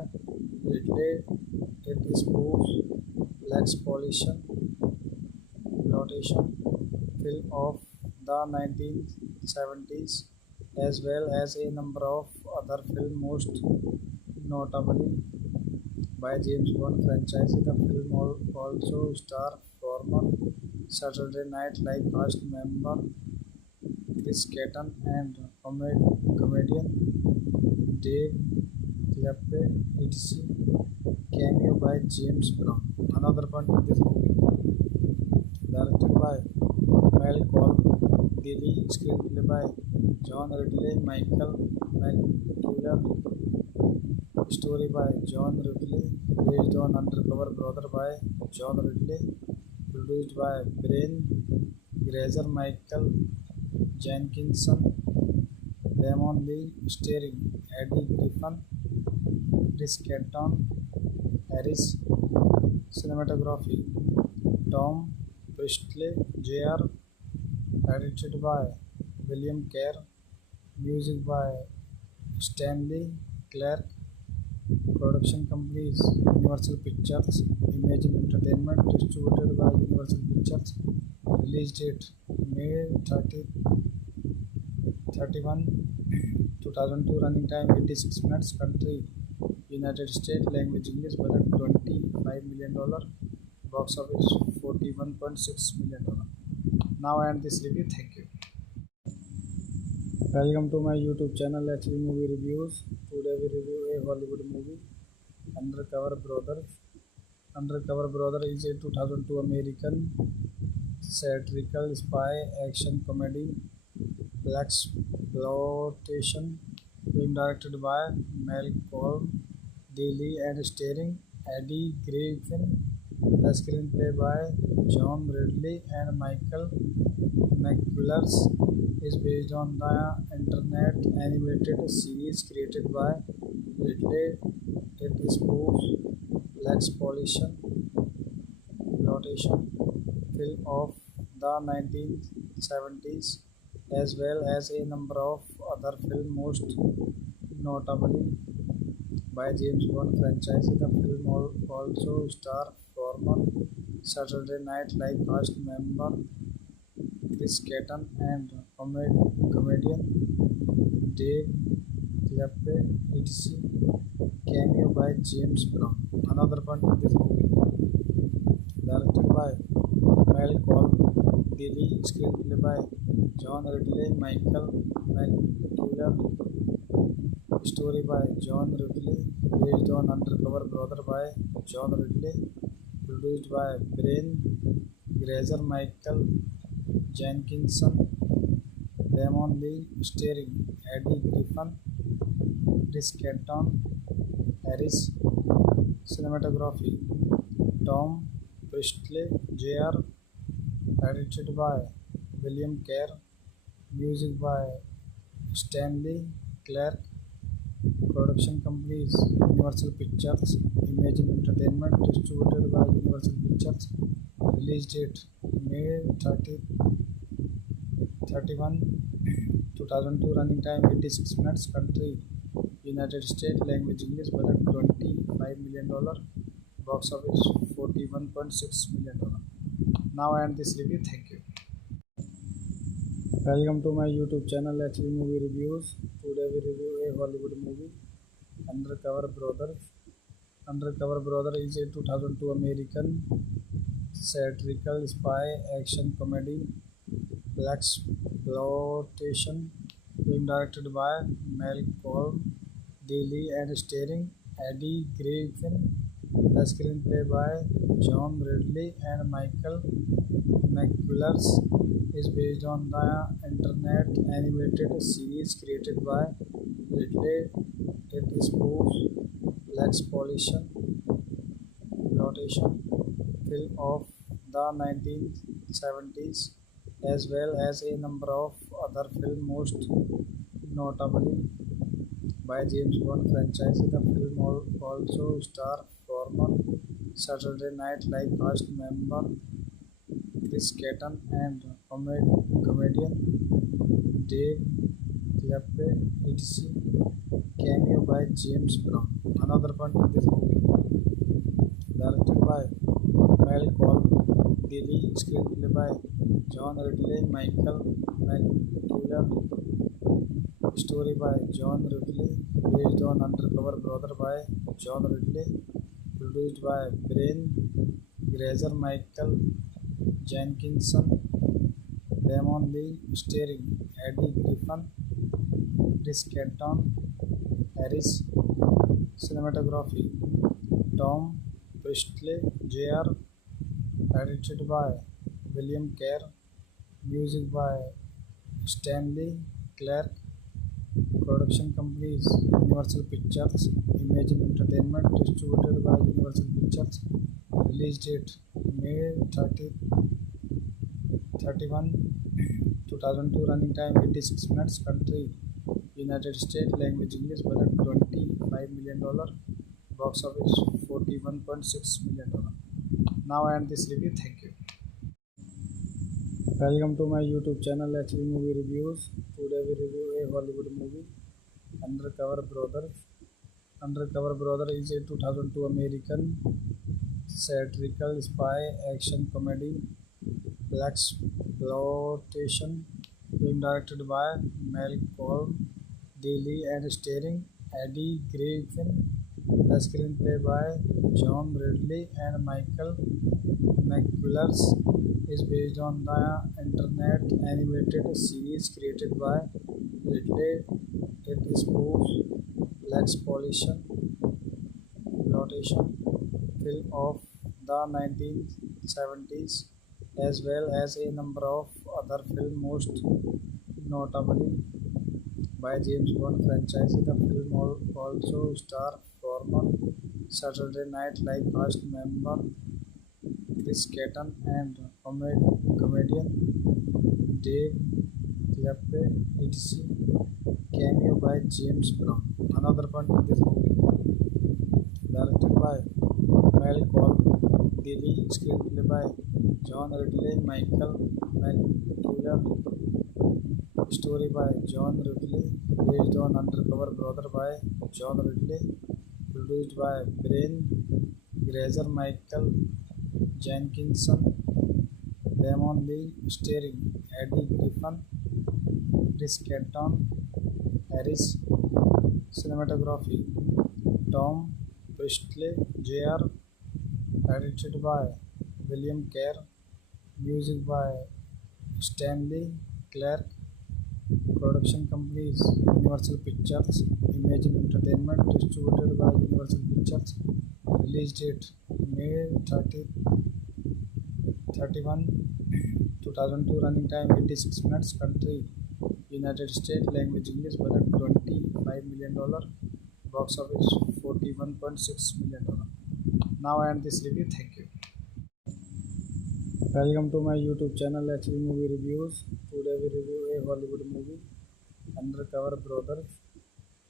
Ridley. Ridley did spoof Black Exploitation film of the 1970s, as well as a number of other films, most notably by James Bond franchise. The film also stars former Saturday Night Live cast member Chris Kattan and comedian Dave Chappelle, etc. Cameo by James Brown. Another point of this movie, directed by Malcolm Dilly, screenplay by John Ridley, Michael McKellar, story by John Ridley, based on Undercover Brother by John Ridley, produced by Brian Grazer, Michael Jenkinson, Damon Lee, starring Eddie Griffin, Chris Kattan, Harris, cinematography Tom Priestley, Jr., edited by William Kerr, music by Stanley Clarke, production companies Universal Pictures, Imagine Entertainment, distributed by Universal Pictures, release date May 31, 2002, running time 86 minutes, country United States, language English, budget $25 million, box office $41.6 million. Now I end this review. Thank you. Welcome to my YouTube channel HV Movie Reviews. Today we review a Hollywood movie, Undercover Brother. Undercover Brother is a 2002 American satirical spy action comedy black exploitation film directed by Malcolm Dilly and starring Eddie Griffin. The screenplay by John Ridley and Michael McKellar is based on the internet animated series created by Ridley. It spoofs Black Exploitation film of the 1970s, as well as a number of other films, most notably by James Bond franchise. The film also stars former Saturday Night Live cast member Chris Kattan and comedian Dave Chappelle, etc. Cameo by James Brown. Another point of this movie, directed by Malcolm Dilly, screenplay by John Ridley, Michael McKellar, story by John Ridley, based on Undercover Brother by John Ridley, produced by Brian Grazer, Michael Jenkinson, Damon Lee, starring Eddie Griffin, Chris Kattan, Harris, cinematography Tom Priestley, Jr., edited by William Kerr, music by Stanley Clarke, production companies Universal Pictures, Imagine Entertainment, distributed by Universal Pictures, release date May 31, 2002, running time 86 minutes, country United States, language English, budget $25 million, box office $41.6 million. Now I end this review. Thank you. Welcome to my YouTube channel HV Movie Reviews. Today we review a Hollywood movie, Undercover Brother. Undercover Brother is a 2002 American satirical spy action comedy black exploitation film directed by Malcolm Dilly and starring Eddie Griffin. The screenplay by John Ridley and Michael McKellar is based on the internet animated series created by Ridley. It spoofs Black Exploitation film of the 1970s, as well as a number of other films, most notably by James Bond franchise. The film also stars former Saturday Night Live cast member Chris Kattan and comedian Dave Chappelle, etc. Cameo by James Brown. Another point of this movie, Malcolm Daly, screenplay by John Ridley, Michael McCullough, story by John Ridley, based on Undercover Brother by John Ridley, produced by Brian Grazer, Michael Jenkinson, Damon Lee, starring Eddie Griffin, Chris Canton, Harris, cinematography Tom Priestley, Jr., edited by William Kerr, music by Stanley Clarke, production companies Universal Pictures, Imagine Entertainment, distributed by Universal Pictures, release date May 31, 2002, running time 86 minutes, country United States, language English, budget $25 million, box office $41.6 million. Now I end this review. Thank you. Welcome to my YouTube channel HV Movie Reviews. Today we review a Hollywood movie, Undercover Brother. Undercover Brother is a 2002 American satirical spy action comedy blaxploitation film directed by Malcolm Daly and starring Eddie Griffin. The screenplay by John Ridley and Michael McCullough is based on the internet animated series created by Ridley. It spoofs blaxploitation film of the 1970s as well as a number of other films, most notably by James Bond franchise. The film also stars former Saturday Night Live cast member Chris Kattan and comedian Dave Clappe, etc. Cameo by James Brown. Another point of this movie, directed by Malcolm Daly, screenplay by John Ridley, Michael McCullough, story by John Ridley, based on Undercover Brother by John Ridley, produced by Brian Grazer, Michael Jenkinson, Damon Lee, starring Eddie Griffin, Chris Canton, Harris, cinematography Tom Priestley, Jr., edited by William Kerr, music by Stanley Clarke, production companies Universal Pictures, Imagine Entertainment, distributed by Universal Pictures, release date May 31, 2002, running time 86 minutes, country United States, language English, budget $25 million, box office $41.6 million. Now I end this review. Thank you. Welcome to my YouTube channel HV Movie Reviews. Today we review a Hollywood movie, Undercover Brother.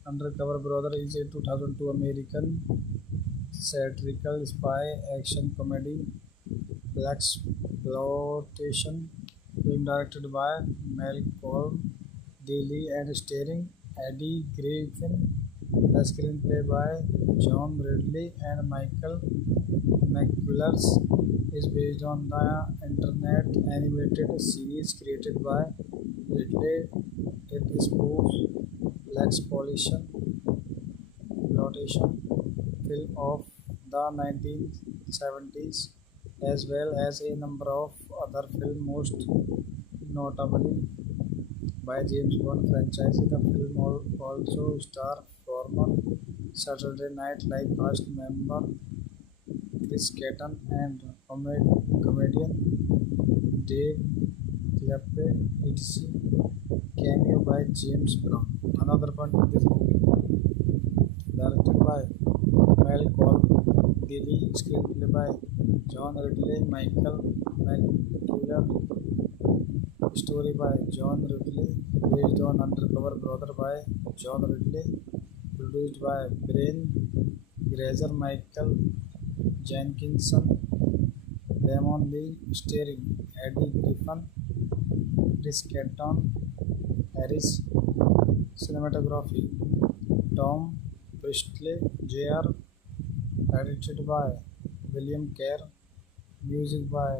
Undercover Brother is a 2002 American satirical spy action comedy blaxploitation film directed by Malcolm Daly and starring Eddie Griffin. The screenplay by John Ridley and Michael McCullough is based on the internet animated series created by Ridley. It spoofs blaxploitation film of the 1970s as well as a number of other films, most notably by James Bond franchise. The film also stars former Saturday Night Live cast member Chris Kattan and comedian Dave Clappe, etc. Cameo by James Brown. Another point of this movie, directed by Malcolm Daly, screenplay by John Ridley, Michael McCullough, story by John Ridley, based on Undercover Brother by John Ridley, produced by Brian Grazer, Michael Jenkinson, Damon Lee, starring Eddie Griffin, Chris Canton, Harris, cinematography Tom Priestley, Jr., edited by William Kerr, Music by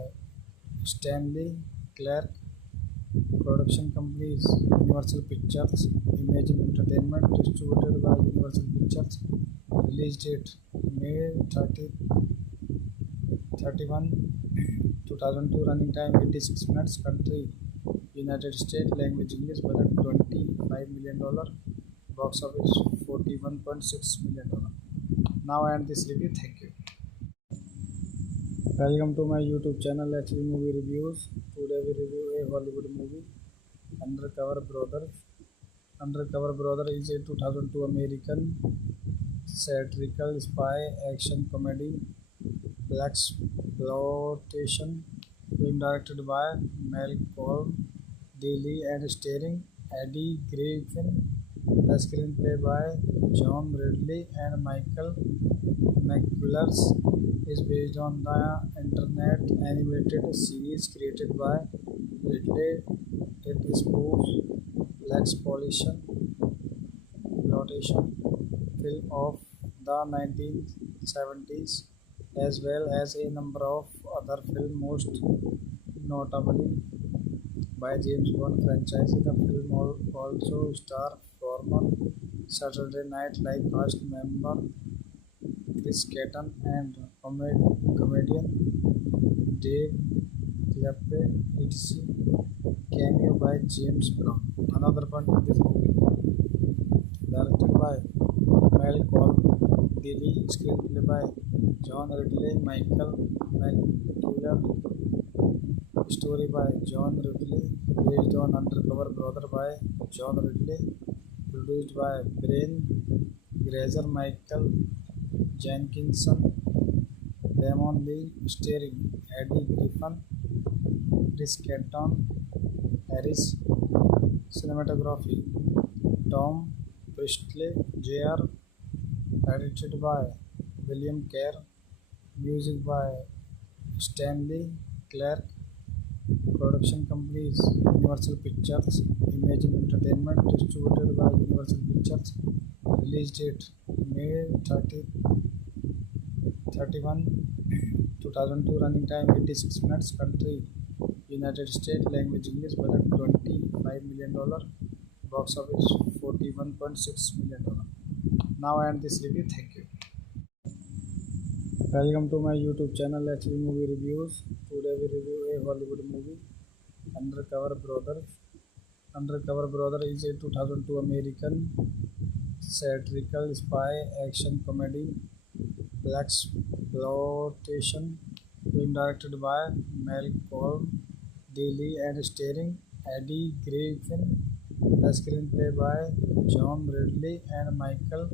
Stanley Clarke. Production companies Universal Pictures, Imagine Entertainment, distributed by Universal Pictures. Release date May 31, 2002. Running time 86 minutes. Country United States. Language English. Budget $25 million. Box office $41.6 million. Now I end this review. Thank you. Welcome to my YouTube channel HV Movie Reviews. Today we review a Hollywood movie, Undercover Brothers. Undercover Brother is a 2002 American satirical spy action comedy blaxploitation film directed by Malcolm Daly and starring Eddie Griffin. The screenplay by John Ridley and Michael McCullers is based on the internet animated series created by Ridley. It spoofs blaxploitation film of the 1970s as well as a number of other films, most notably by James Bond franchise. The film also stars former Saturday Night Live cast member Chris Kattan and comedian Dave Clappe, etc. Cameo by James Brown. Another point of this movie, directed by Malcolm Daly, screenplay by John Ridley, Michael McCullough, story by John Ridley, based on Undercover Brother by John Ridley, produced by Brian Grazer, Michael Jenkinson, Damon Lee, starring Eddie Griffin, Chris Kattan, Harris. Cinematography Tom Priestley, Jr. Edited by William Kerr. Music by Stanley Clarke. Production companies Universal Pictures, Imagine Entertainment, distributed by Universal Pictures. Release date May 31, 2002. Running time 86 minutes. Country United States. Language English. Budget $25 million. Box office $41.6 million. Now I end this review. Thank you. Welcome to my YouTube channel HV Movie Reviews. Today we review a Hollywood movie, Undercover Brothers. Undercover Brother is a 2002 American satirical spy action comedy blaxploitation film directed by Malcolm Daly and starring Eddie Griffin. The screenplay by John Ridley and Michael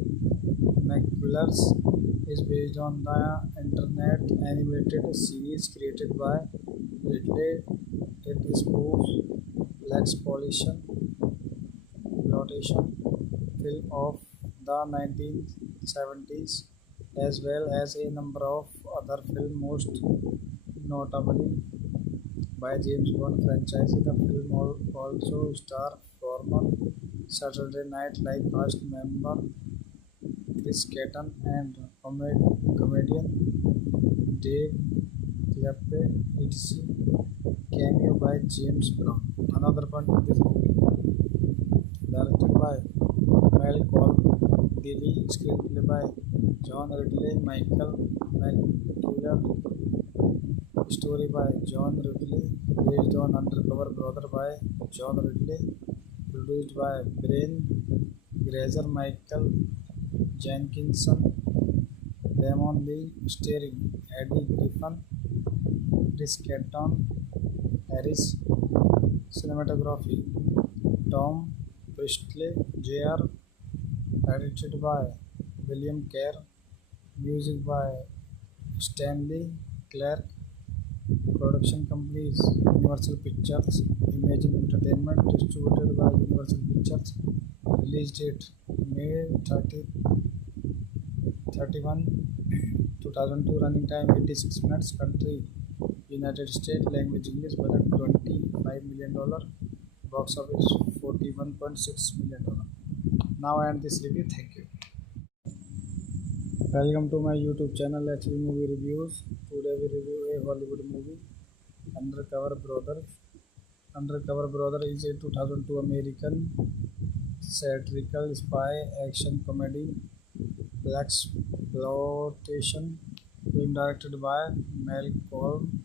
McCullers is based on the internet animated series created by Ridley. It spoofs blaxploitation film of the 1970s as well as a number of other films, most notably by James Bond franchise. The film also stars former Saturday Night Live cast member Chris Kattan and comedian Dave Clappe, etc. Cameo by James Brown. Another point of this movie, directed by Malcolm Daly, screenplay by John Ridley, Michael McCullough, story by John Ridley, based on Undercover Brother by John Ridley, produced by Brian Grazer, Michael Jenkinson, Damon Lee, starring Eddie Griffin, Chris Kattan, Harris. Cinematography Tom Priestley, Jr. Edited by William Kerr. Music by Stanley Clarke. Production companies Universal Pictures, Imagine Entertainment, distributed by Universal Pictures. Release date May 31, 2002. Running time 86 minutes. Country United States. Language English. Budget $25 million. Box office $41.6 million. Now I end this review. Thank you. Welcome to my YouTube channel HV Movie Reviews. Today we review a Hollywood movie, Undercover Brother. Undercover Brother is a 2002 American satirical spy action comedy blaxploitation film directed by Malcolm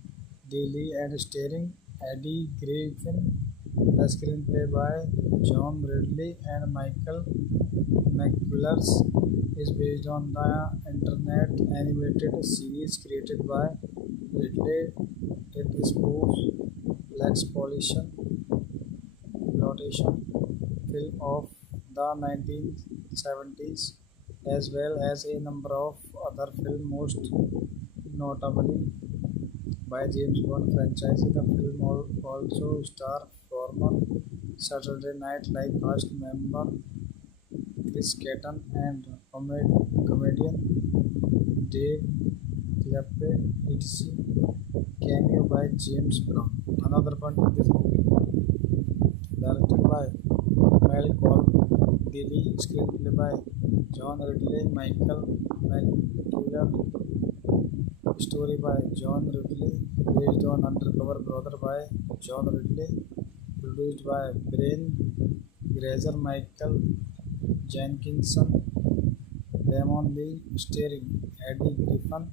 Daly and starring Eddie Griffin. The screenplay by John Ridley and Michael McCullers is based on the internet animated series created by Ridley. It spoofs blaxploitation film of the 1970s as well as a number of other films, most notably by James Bond franchise. The film also stars former Saturday Night Live cast member Chris Kattan and comedian Dave Clappe, etc. Cameo by James Brown. Another point of this movie, directed by Malcolm Daly, screenplay by John Ridley, Michael McCullough, story by John Ridley, based on Undercover Brother by John Ridley, produced by Brian Grazer, Michael Jenkinson, Damon Lee, starring Eddie Griffin,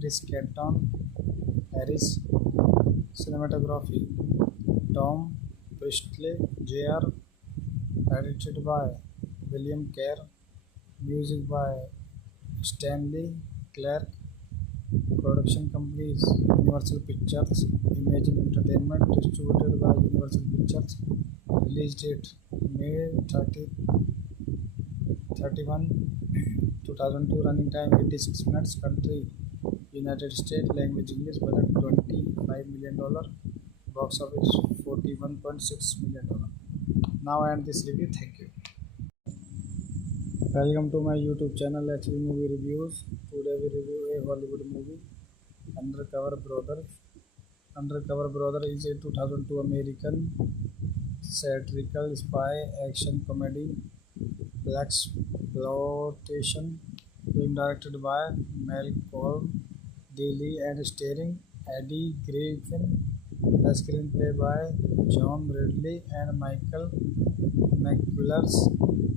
Chris Kattan, Harris, cinematography, Tom Priestley, Jr., edited by William Kerr, music by Stanley Clarke, production companies Universal Pictures, Imagine Entertainment, distributed by Universal Pictures, release date May 31, 2002, running time 86 minutes, country United States, language English, budget $25 million, box office $41.6 million. Now I end this review. Thank you. Welcome to my YouTube channel HV Movie Reviews. Today we review a Hollywood movie, Undercover Brother. Undercover Brother is a 2002 American satirical spy action comedy blaxploitation film directed by Malcolm Daly and starring Eddie Griffin. The screenplay by John Ridley and Michael McCullers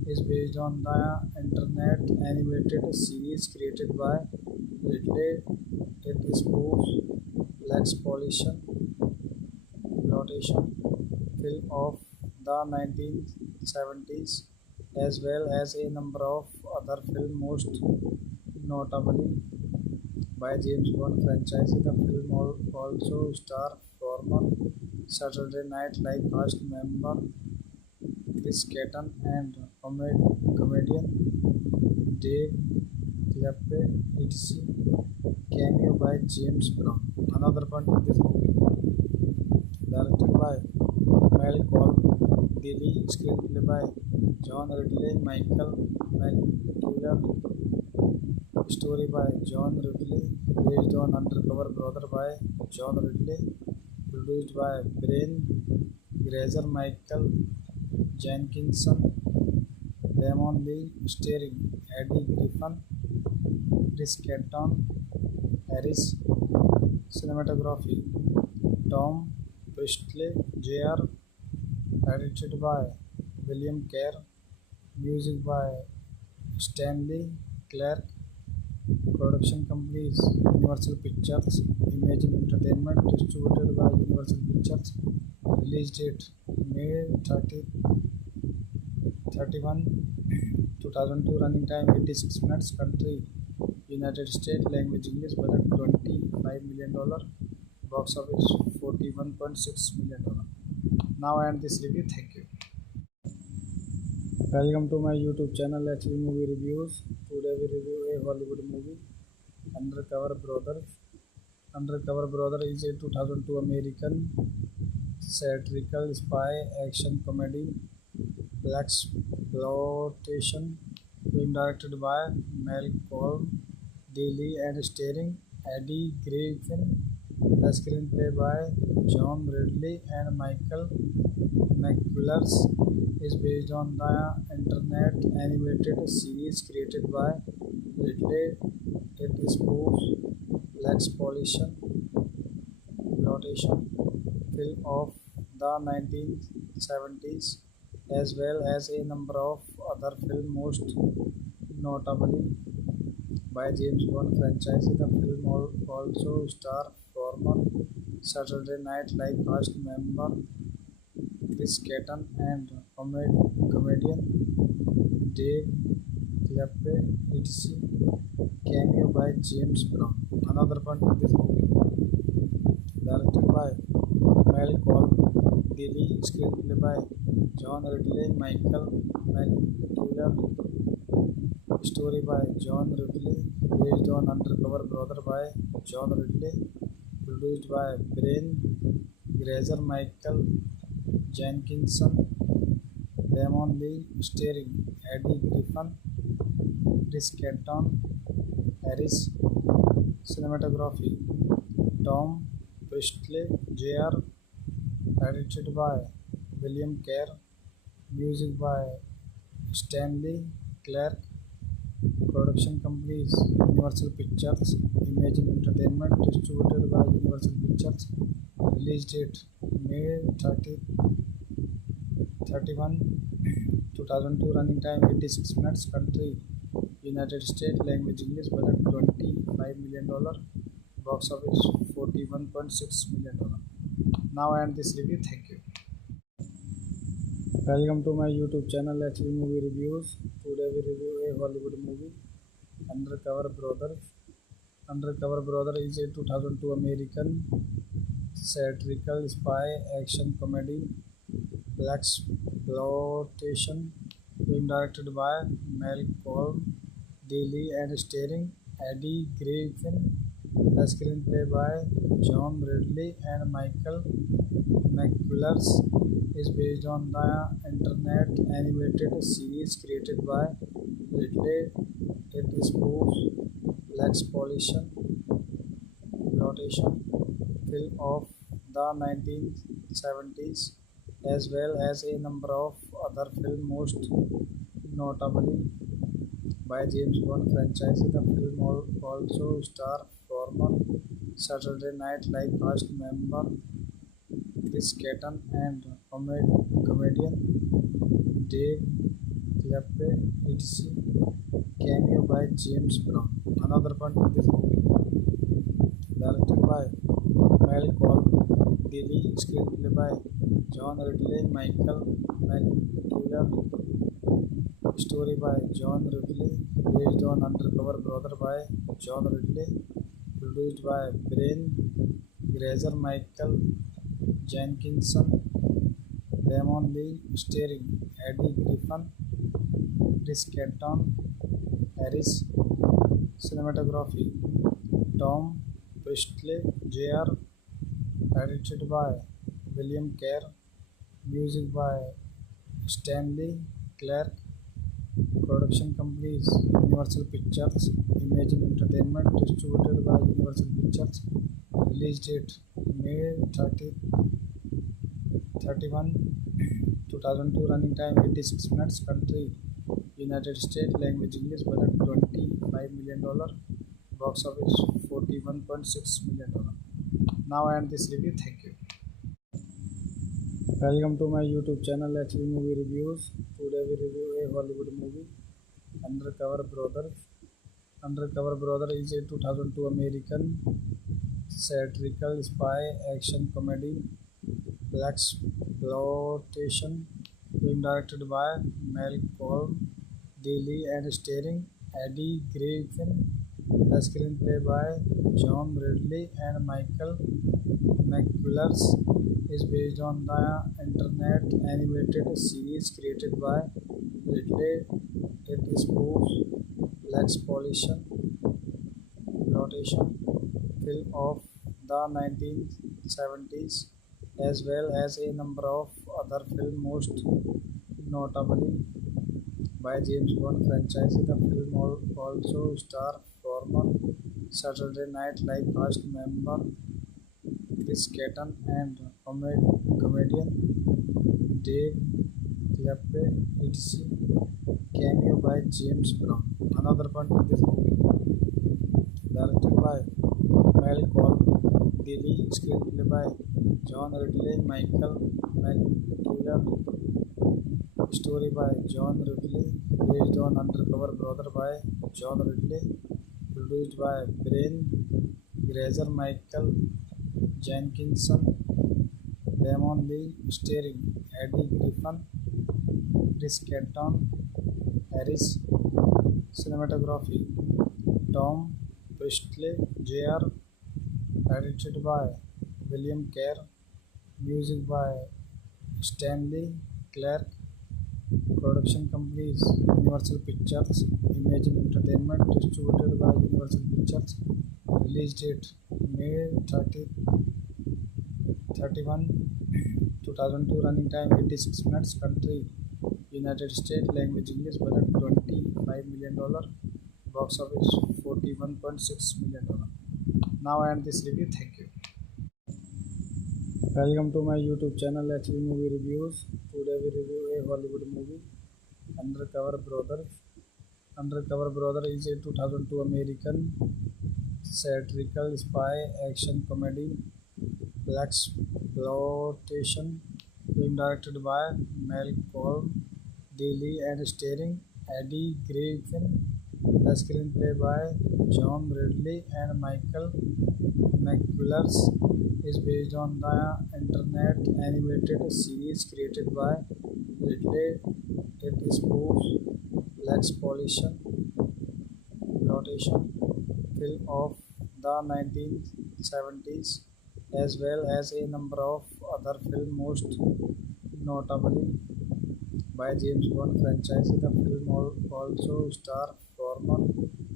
is based on the internet animated series created by Ridley. It spoofs blaxploitation film of the 1970s as well as a number of other films, most notably by James Bond franchise. The film also stars former Saturday Night Live cast member Chris Kattan and comedian Dave Clappe, etc. Cameo by James Brown. Another point of this movie, directed by Malcolm Daly, screenplay by John Ridley, Michael McCullough, story by John Ridley, based on Undercover Brother by John Ridley, produced by Brian Grazer, Michael Jenkinson, Damon Lee, starring Eddie Griffin, Chris Kattan, Harris, cinematography, Tom Priestley, Jr., edited by William Kerr, music by Stanley Clarke, production companies Universal Pictures, Imagine Entertainment, distributed by Universal Pictures, release date May 31, 2002, running time 86 minutes, country United States, language English, budget $25 million, box office $41.6 million. Now I end this review. Thank you. Welcome to my YouTube channel HV Movie Reviews. Today we review a Hollywood movie, Undercover Brother. Undercover Brother is a 2002 American satirical spy action comedy blaxploitation film directed by Malcolm Daly and starring Eddie Griffin. The screenplay by John Ridley and Michael McCullers is based on the internet animated series created by Ridley did spoof Black's exploitation film of the 1970s, as well as a number of other films, most notably by James Bond franchise. The film also stars former Saturday Night Live cast member Chris Kattan and comedian Dave Chappelle, etc. Cameo by James Brown. Another point of this movie, directed by Malcolm Dilly, screenplay by John Ridley, Michael McCullough, story by John Ridley, based on Undercover Brother by John Ridley, produced by Brian Grazer, Michael Jenkinson, Damon Lee, starring Eddie Griffin, Chris Kattan, Harris. Cinematography Tom Priestley, Jr. Edited by William Kerr. Music by Stanley Clarke. Production companies Universal Pictures, Imagine Entertainment, distributed by Universal Pictures. Release date May 31, 2002. Running time 86 minutes. Country United States. Language English. Budget $25 million. Box office $41.6 million. Now I end this review. Thank you. Welcome to my YouTube channel HV Movie Reviews. Today we review a Hollywood movie, Undercover Brother. Undercover Brother is a 2002 American satirical spy action comedy blaxploitation film directed by Malcolm Dilly and starring Eddie Griffin. The screenplay by John Ridley and Michael McCullough is based on the internet animated series created by Ridley. It spoofs blaxploitation film of the 1970s, as well as a number of other films, most notably by James Bond franchise. The film also stars former Saturday Night Live cast member Chris Kattan and comedian Dave Chappelle, etc. Cameo by James Brown. Another point of this movie, directed by Malcolm Dilly, screenplay by John Ridley, Michael McCullough, story by John Ridley, based on Undercover Brother by John Ridley, produced by Brian Grazer, Michael Jenkinson, Damon Lee, starring Eddie Griffin, Chris Kattan, Harris. Cinematography Tom Priestley, Jr. Edited by William Kerr. Music by Stanley Clarke. Production companies Universal Pictures, Imagine Entertainment, distributed by Universal Pictures. Release date May 31, 2002. Running time 86 minutes. Country United States. Language English. Budget $25 million. Box office $41.6 million. Now I end this review. Thank you. Welcome to my YouTube channel HV Movie Reviews. Today we review a Hollywood movie, Undercover Brother. Undercover Brother is a 2002 American satirical spy action comedy blaxploitation film directed by Malcolm Dilly and starring Eddie Griffin. The screenplay by John Ridley and Michael McCullough is based on the internet animated series created by Ridley. It spoofs blaxploitation film of the 1970s, as well as a number of other films, most notably by James Bond franchise. The film also stars former Saturday Night Live cast member Chris Kattan and comedian Dave Chappelle, etc. Cameo by James Brown. Another point in this movie, directed by Malcolm Dilly, screenplay by John Ridley, Michael McKellar, story by John Ridley, based on Undercover Brother by John Ridley, produced by Brian Grazer, Michael Jenkinson, Damon Lee, starring Eddie Griffin, Chris Canton, Harris, cinematography Tom Priestley, Jr., edited by William Kerr, music by Stanley Clarke, production companies Universal Pictures, Imagine Entertainment, distributed by Universal Pictures, release date May 31, 2002, running time 86 minutes, country United States, language English, budget $25 million, box office $41.6 million. Now I end this review. Thank you. Welcome to my YouTube channel HV Movie Reviews. Today we review a Hollywood movie, Undercover Brother. Undercover Brother is a 2002 American satirical spy action comedy blaxploitation film directed by Malcolm Dilly and starring Eddie Griffin. The screenplay by John Ridley and Michael McKellar is based on the internet animated series created by Ridley. It spoofs blaxploitation film of the 1970s as well as a number of other films, most notably by James Bond franchise. The film also stars former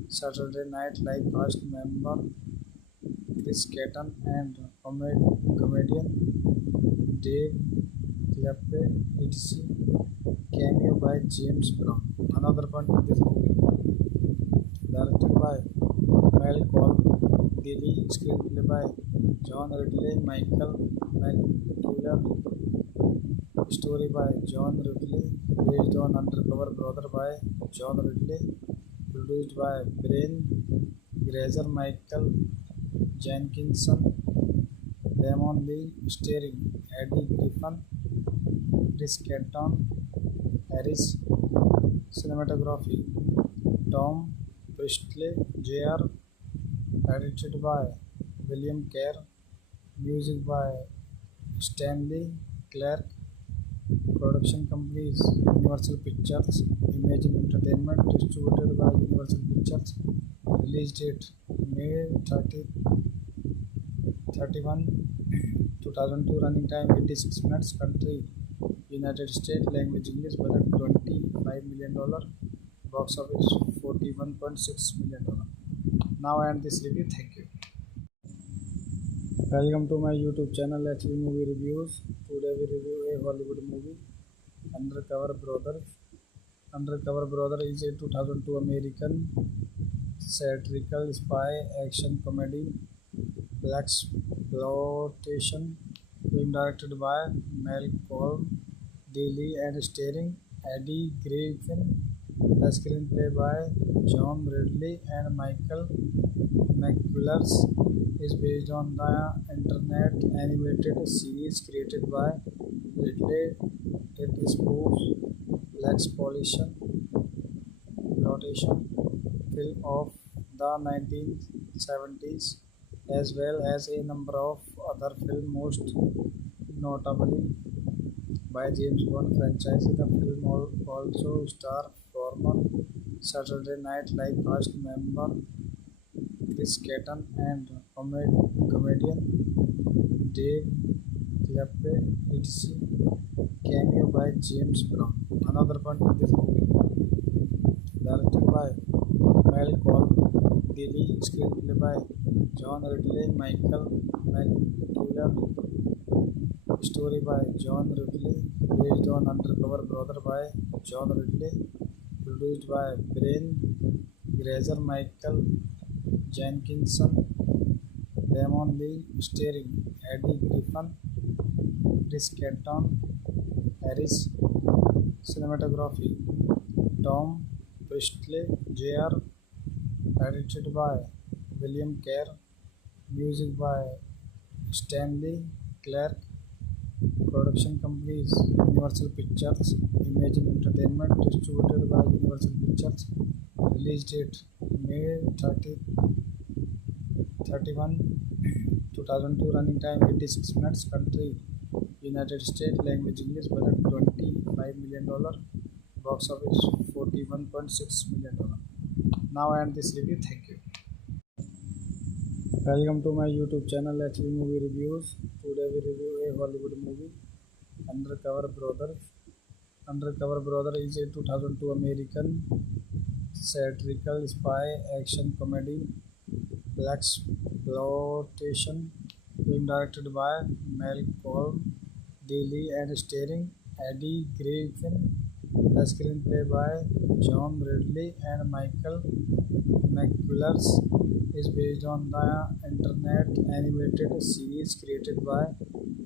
Saturday Night Live cast member Chris Kattan and comedian Dave Clappe, etc. Cameo by James Brown. Another point in this movie, directed by Malcolm Dilly, screenplay by John Ridley, Michael McKellar, story by John Ridley, based on Undercover Brother by John Ridley, produced by Brian Grazer, Michael Jenkinson, Damon Lee, starring Eddie Griffin, Chris Canton, Harris, cinematography Tom Priestley, Jr., edited by William Kerr, music by Stanley Clarke, production companies Universal Pictures, Imagine Entertainment, distributed by Universal Pictures, release date May 31, 2002, running time 86 minutes, country United States, language English, budget $25 million, box office $41.6 million. Now I end this review. Thank you. Welcome to my YouTube channel HV Movie Reviews. Today we review a Hollywood movie, Undercover Brother. Undercover Brother is a 2002 American satirical spy action comedy blaxploitation film directed by Malcolm Dilly and starring Eddie Griffin. The screenplay by John Ridley and Michael McKellar is based on the internet animated series created by Ridley. It spoofs blaxploitation film of the 1970s as well as a number of other films, most notably by James Bond franchise. The film also stars former Saturday Night Live cast member Chris Kattan and comedian Dave Clappe, etc. Cameo by James Brown. Another point in this movie, directed by Malcolm Dilly, screenplay by John Ridley, Michael McKellar, story by John Ridley, based on Undercover Brother by John Ridley, produced by Brian Grazer, Michael Jenkinson, Damon Lee, starring Eddie Griffin, Chris Canton, Harris, cinematography Tom Priestley Jr. Edited by William Kerr. Music by Stanley Clarke. Production companies Universal Pictures, Imagine Entertainment, distributed by Universal Pictures. Release date May 31, 2002. Running time 86 minutes. Country United States. Language English. Budget $25 million. Box office $41.6 million. Now I end this review. Thank you. Welcome to my YouTube channel HV Movie Reviews. Today we review a Hollywood movie, Undercover Brother. Undercover Brother is a 2002 American satirical spy action comedy blaxploitation film directed by Malcolm Daly and starring Eddie Griffin. The screenplay by John Ridley and Michael McCullers is based on the internet animated series created by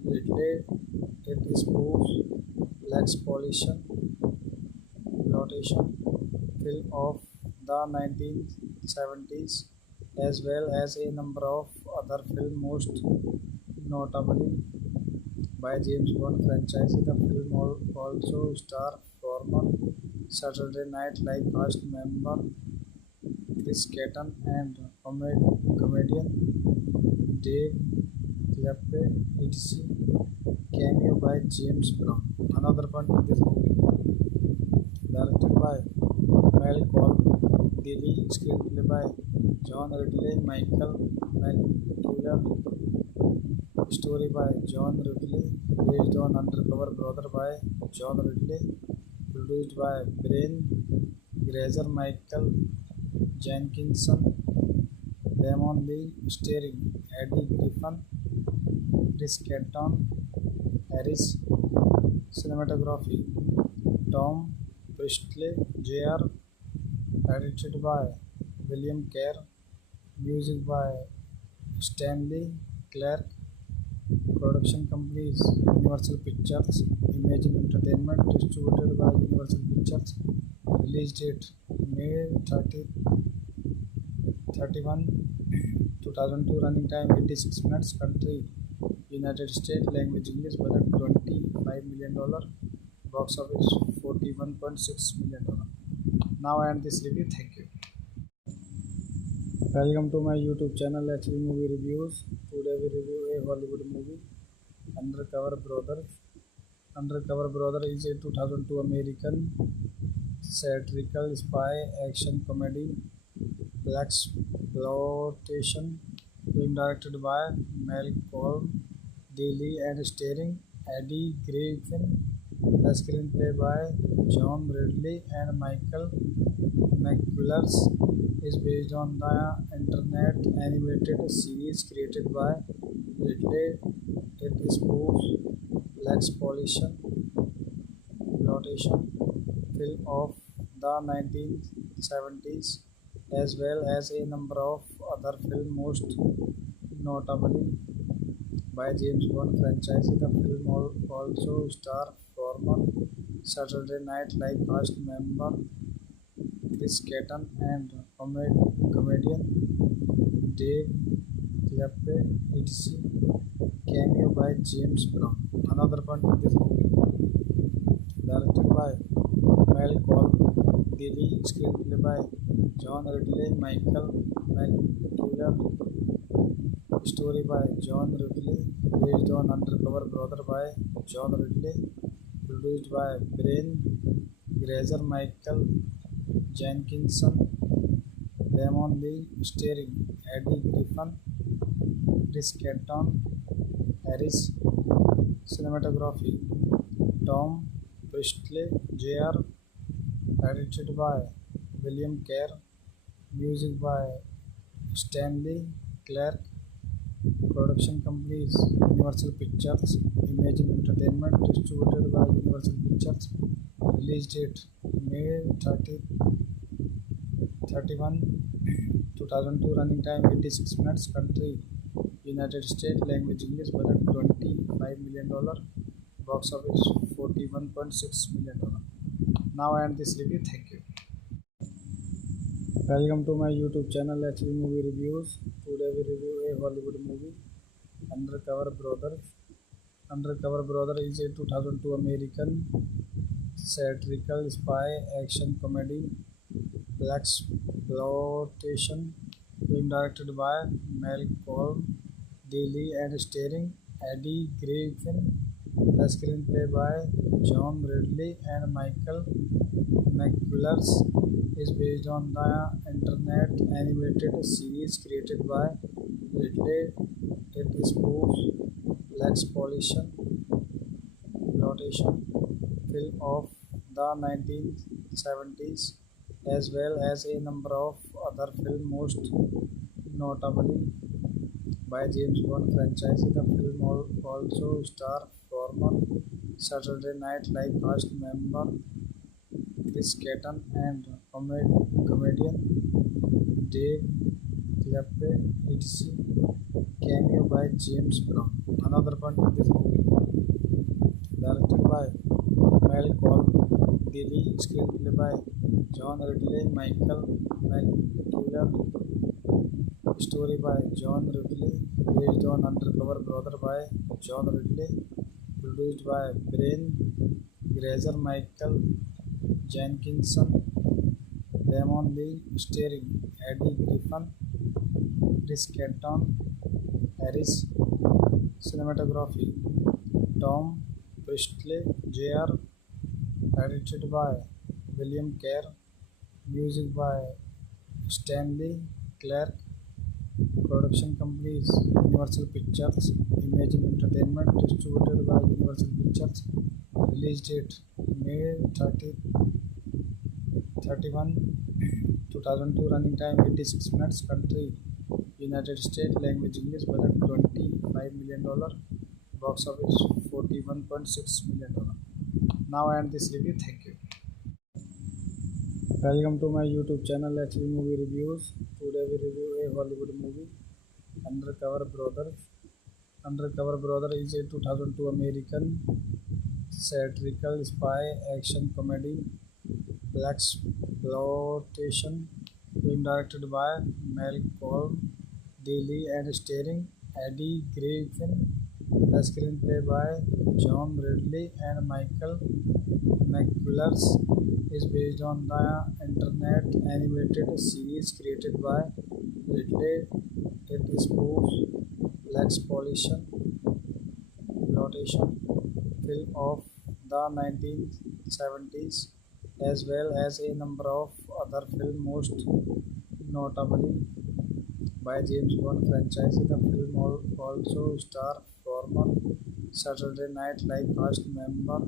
Ridley. It spoofs blaxploitation film of the 1970s as well as a number of other films, most notably by James Bond franchise. The film also stars former Saturday Night Live cast member Chris Kattan and comedian Dave Clappe, etc. Cameo by James Brown. Another point in this movie, directed by Malcolm Daly, screenplay by John Ridley, Michael McCuller, story by John Ridley, based on Undercover Brother by John Ridley, produced by Brian Grazer, Michael Jenkinson, Damon Lee, starring Eddie Griffin, Chris Kattan, Harris. Cinematography Tom Priestley Jr. Edited by William Kerr. Music by Stanley Clarke. Production companies Universal Pictures, Imagine Entertainment, distributed by Universal Pictures. Release date May 31, 2002. Running time 86 minutes. Country United States. Language English. Budget $25 million. Box office $41.6 million. Now I end this review. Thank you. Welcome to my YouTube channel HV Movie Reviews. Today we review a Hollywood movie, Undercover Brother. Undercover Brother is a 2002 American satirical spy action comedy blaxploitation film directed by Malcolm Daly and starring Eddie Griffin. The screenplay by John Ridley and Michael McCullers is based on the internet animated series created by Ridley. It spoofs blaxploitation film of the 1970s as well as a number of other films, most notably by James Bond franchise. The film also stars former Saturday Night Live cast member Chris Kattan and comedian Dave Clappe, etc. Cameo by James Brown. Another point in this movie, directed by Malcolm Daly, screenplay by John Ridley, Michael McCuller, story by John Ridley, based on Undercover Brother by John Ridley, produced by Brian Grazer, Michael Jenkinson, Damon Lee, starring Eddie Griffin, Chris Kattan, Harris. Cinematography Tom Priestley Jr. Edited by William Kerr. Music by Stanley Clarke. Production companies Universal Pictures, Imagine Entertainment, distributed by Universal Pictures. Release date May 31, 2002. Running time 86 minutes. Country United States. Language English. Budget $25 million. Box office $41.6 million. Now I end this review. Thank you. Welcome to my YouTube channel HV Movie Reviews. Today we review a Hollywood movie, Undercover Brother. Undercover Brother is a 2002 American satirical spy action comedy blaxploitation film directed by Malcolm Daly and starring Eddie Griffin. The screenplay by John Ridley and Michael McCullers is based on the internet animated series created by Ridley. It spoofs blaxploitation film of the 1970s as well as a number of other films, most notably by James Bond franchise. The film also stars former Saturday Night Live cast member Chris Kattan and comedian Dave Clappe, etc. Cameo by James Brown. Another point of this movie, directed by Malcolm Daly, screenplay by John Ridley, Michael McCullough, story by John Ridley, based on Undercover Brother by John Ridley, produced by Brian Grazer, Michael Jenkinson, Damon Lee, starring Eddie Griffin, Chris Kattan, Harris. Cinematography Tom Priestley, Jr. Edited by William Kerr. Music by Stanley Clarke. Production companies Universal Pictures, Imagine Entertainment, distributed by Universal Pictures. Release date May 31, 2002. Running time 86 minutes. Country United States. Language English. Budget $25 million. Box office $41.6 million. Now I end this review. Thank you. Welcome to my YouTube channel HV Movie Reviews. Today we review a Hollywood movie, Undercover Brother. Undercover Brother is a 2002 American satirical spy action comedy blaxploitation film directed by Malcolm Daly and starring Eddie Griffin. The screenplay by John Ridley and Michael McCullers is based on the internet animated series created by Ridley. It spoofs blaxploitation film of the 1970s as well as a number of other films, most notably by James Bond franchise. The film also stars former Saturday Night Live cast member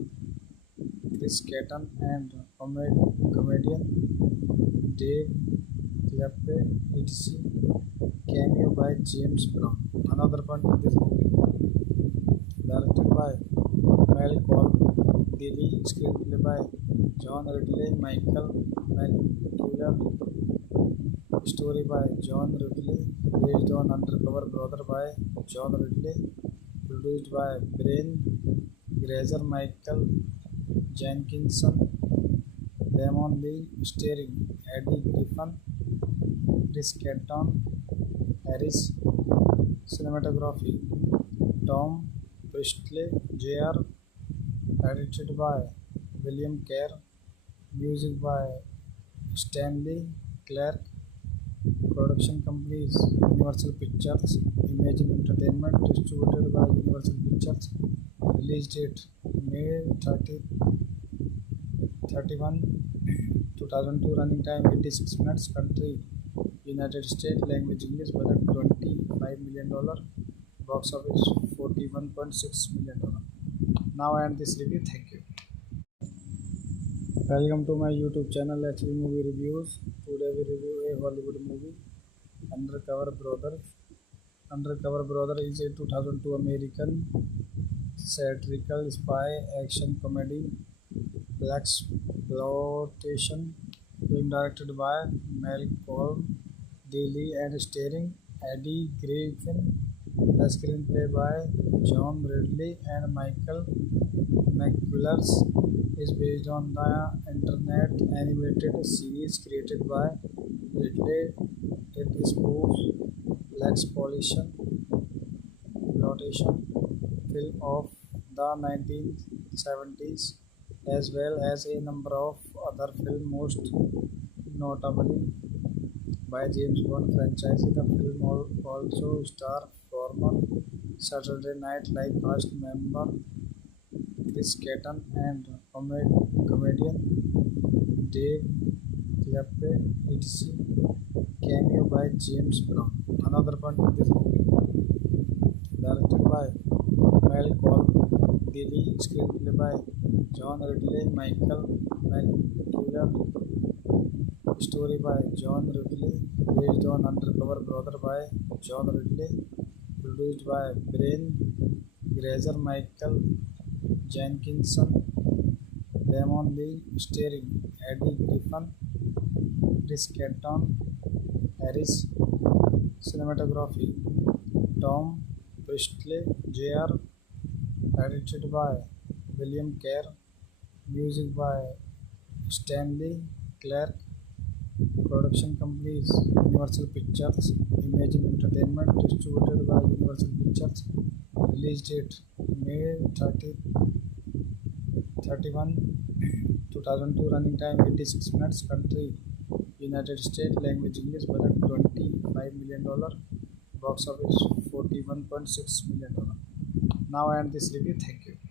Chris Kattan and comedian Dave Clappe, etc. Cameo by James Brown. Another point of this movie, directed by Malcolm Daly, screenplay by John Ridley, Michael McCullough, story by John Ridley, based on Undercover Brother by John Ridley, produced by Brian Grazer, Michael Jenkinson, Damon Lee, starring Eddie Griffin, Chris Kattan, Harris. Cinematography Tom Priestley, Jr. Edited by William Kerr. Music by Stanley Clarke. Production companies Universal Pictures, Imagine Entertainment, distributed by Universal Pictures. Release date May 31, 2002. Running time 86 minutes. Country United States. Language English. Budget $25 million. Box office $41.6 million. Now I end this review. Thank you. Welcome to my YouTube channel HV Movie Reviews. Today we review a Hollywood movie, Undercover Brother. Undercover Brother is a 2002 American satirical spy action comedy blaxploitation film directed by Malcolm Daly and starring Eddie Griffin. The screenplay by John Ridley and Michael McCullers is based on the internet animated series created by Ridley. It spoofs Lex Exploitation film of the 1970s as well as a number of other films, most notably by James Bond franchise. The film also stars former Saturday Night Live cast member Chris Kattan and comedian Dave Chappelle, etc. Cameo by James Brown. Another point of this movie, directed by Malcolm Lilly, screenplay by John Ridley, Michael McCullough, story by John Ridley, based on Undercover Brother by John Ridley, produced by Brian Grazer, Michael Jenkinson, Damon Lee, starring Eddie Griffin, Chris Kattan, Harris, cinematography Tom Priestley, Jr., edited by William Kerr, music by Stanley Clarke, production companies Universal Pictures, Imagine Entertainment, distributed by Universal Pictures, release date May 31, 2002, running time 86 minutes, country United States, language English, budget $25 million, box office $41.6 million. Now I end this review. Thank you.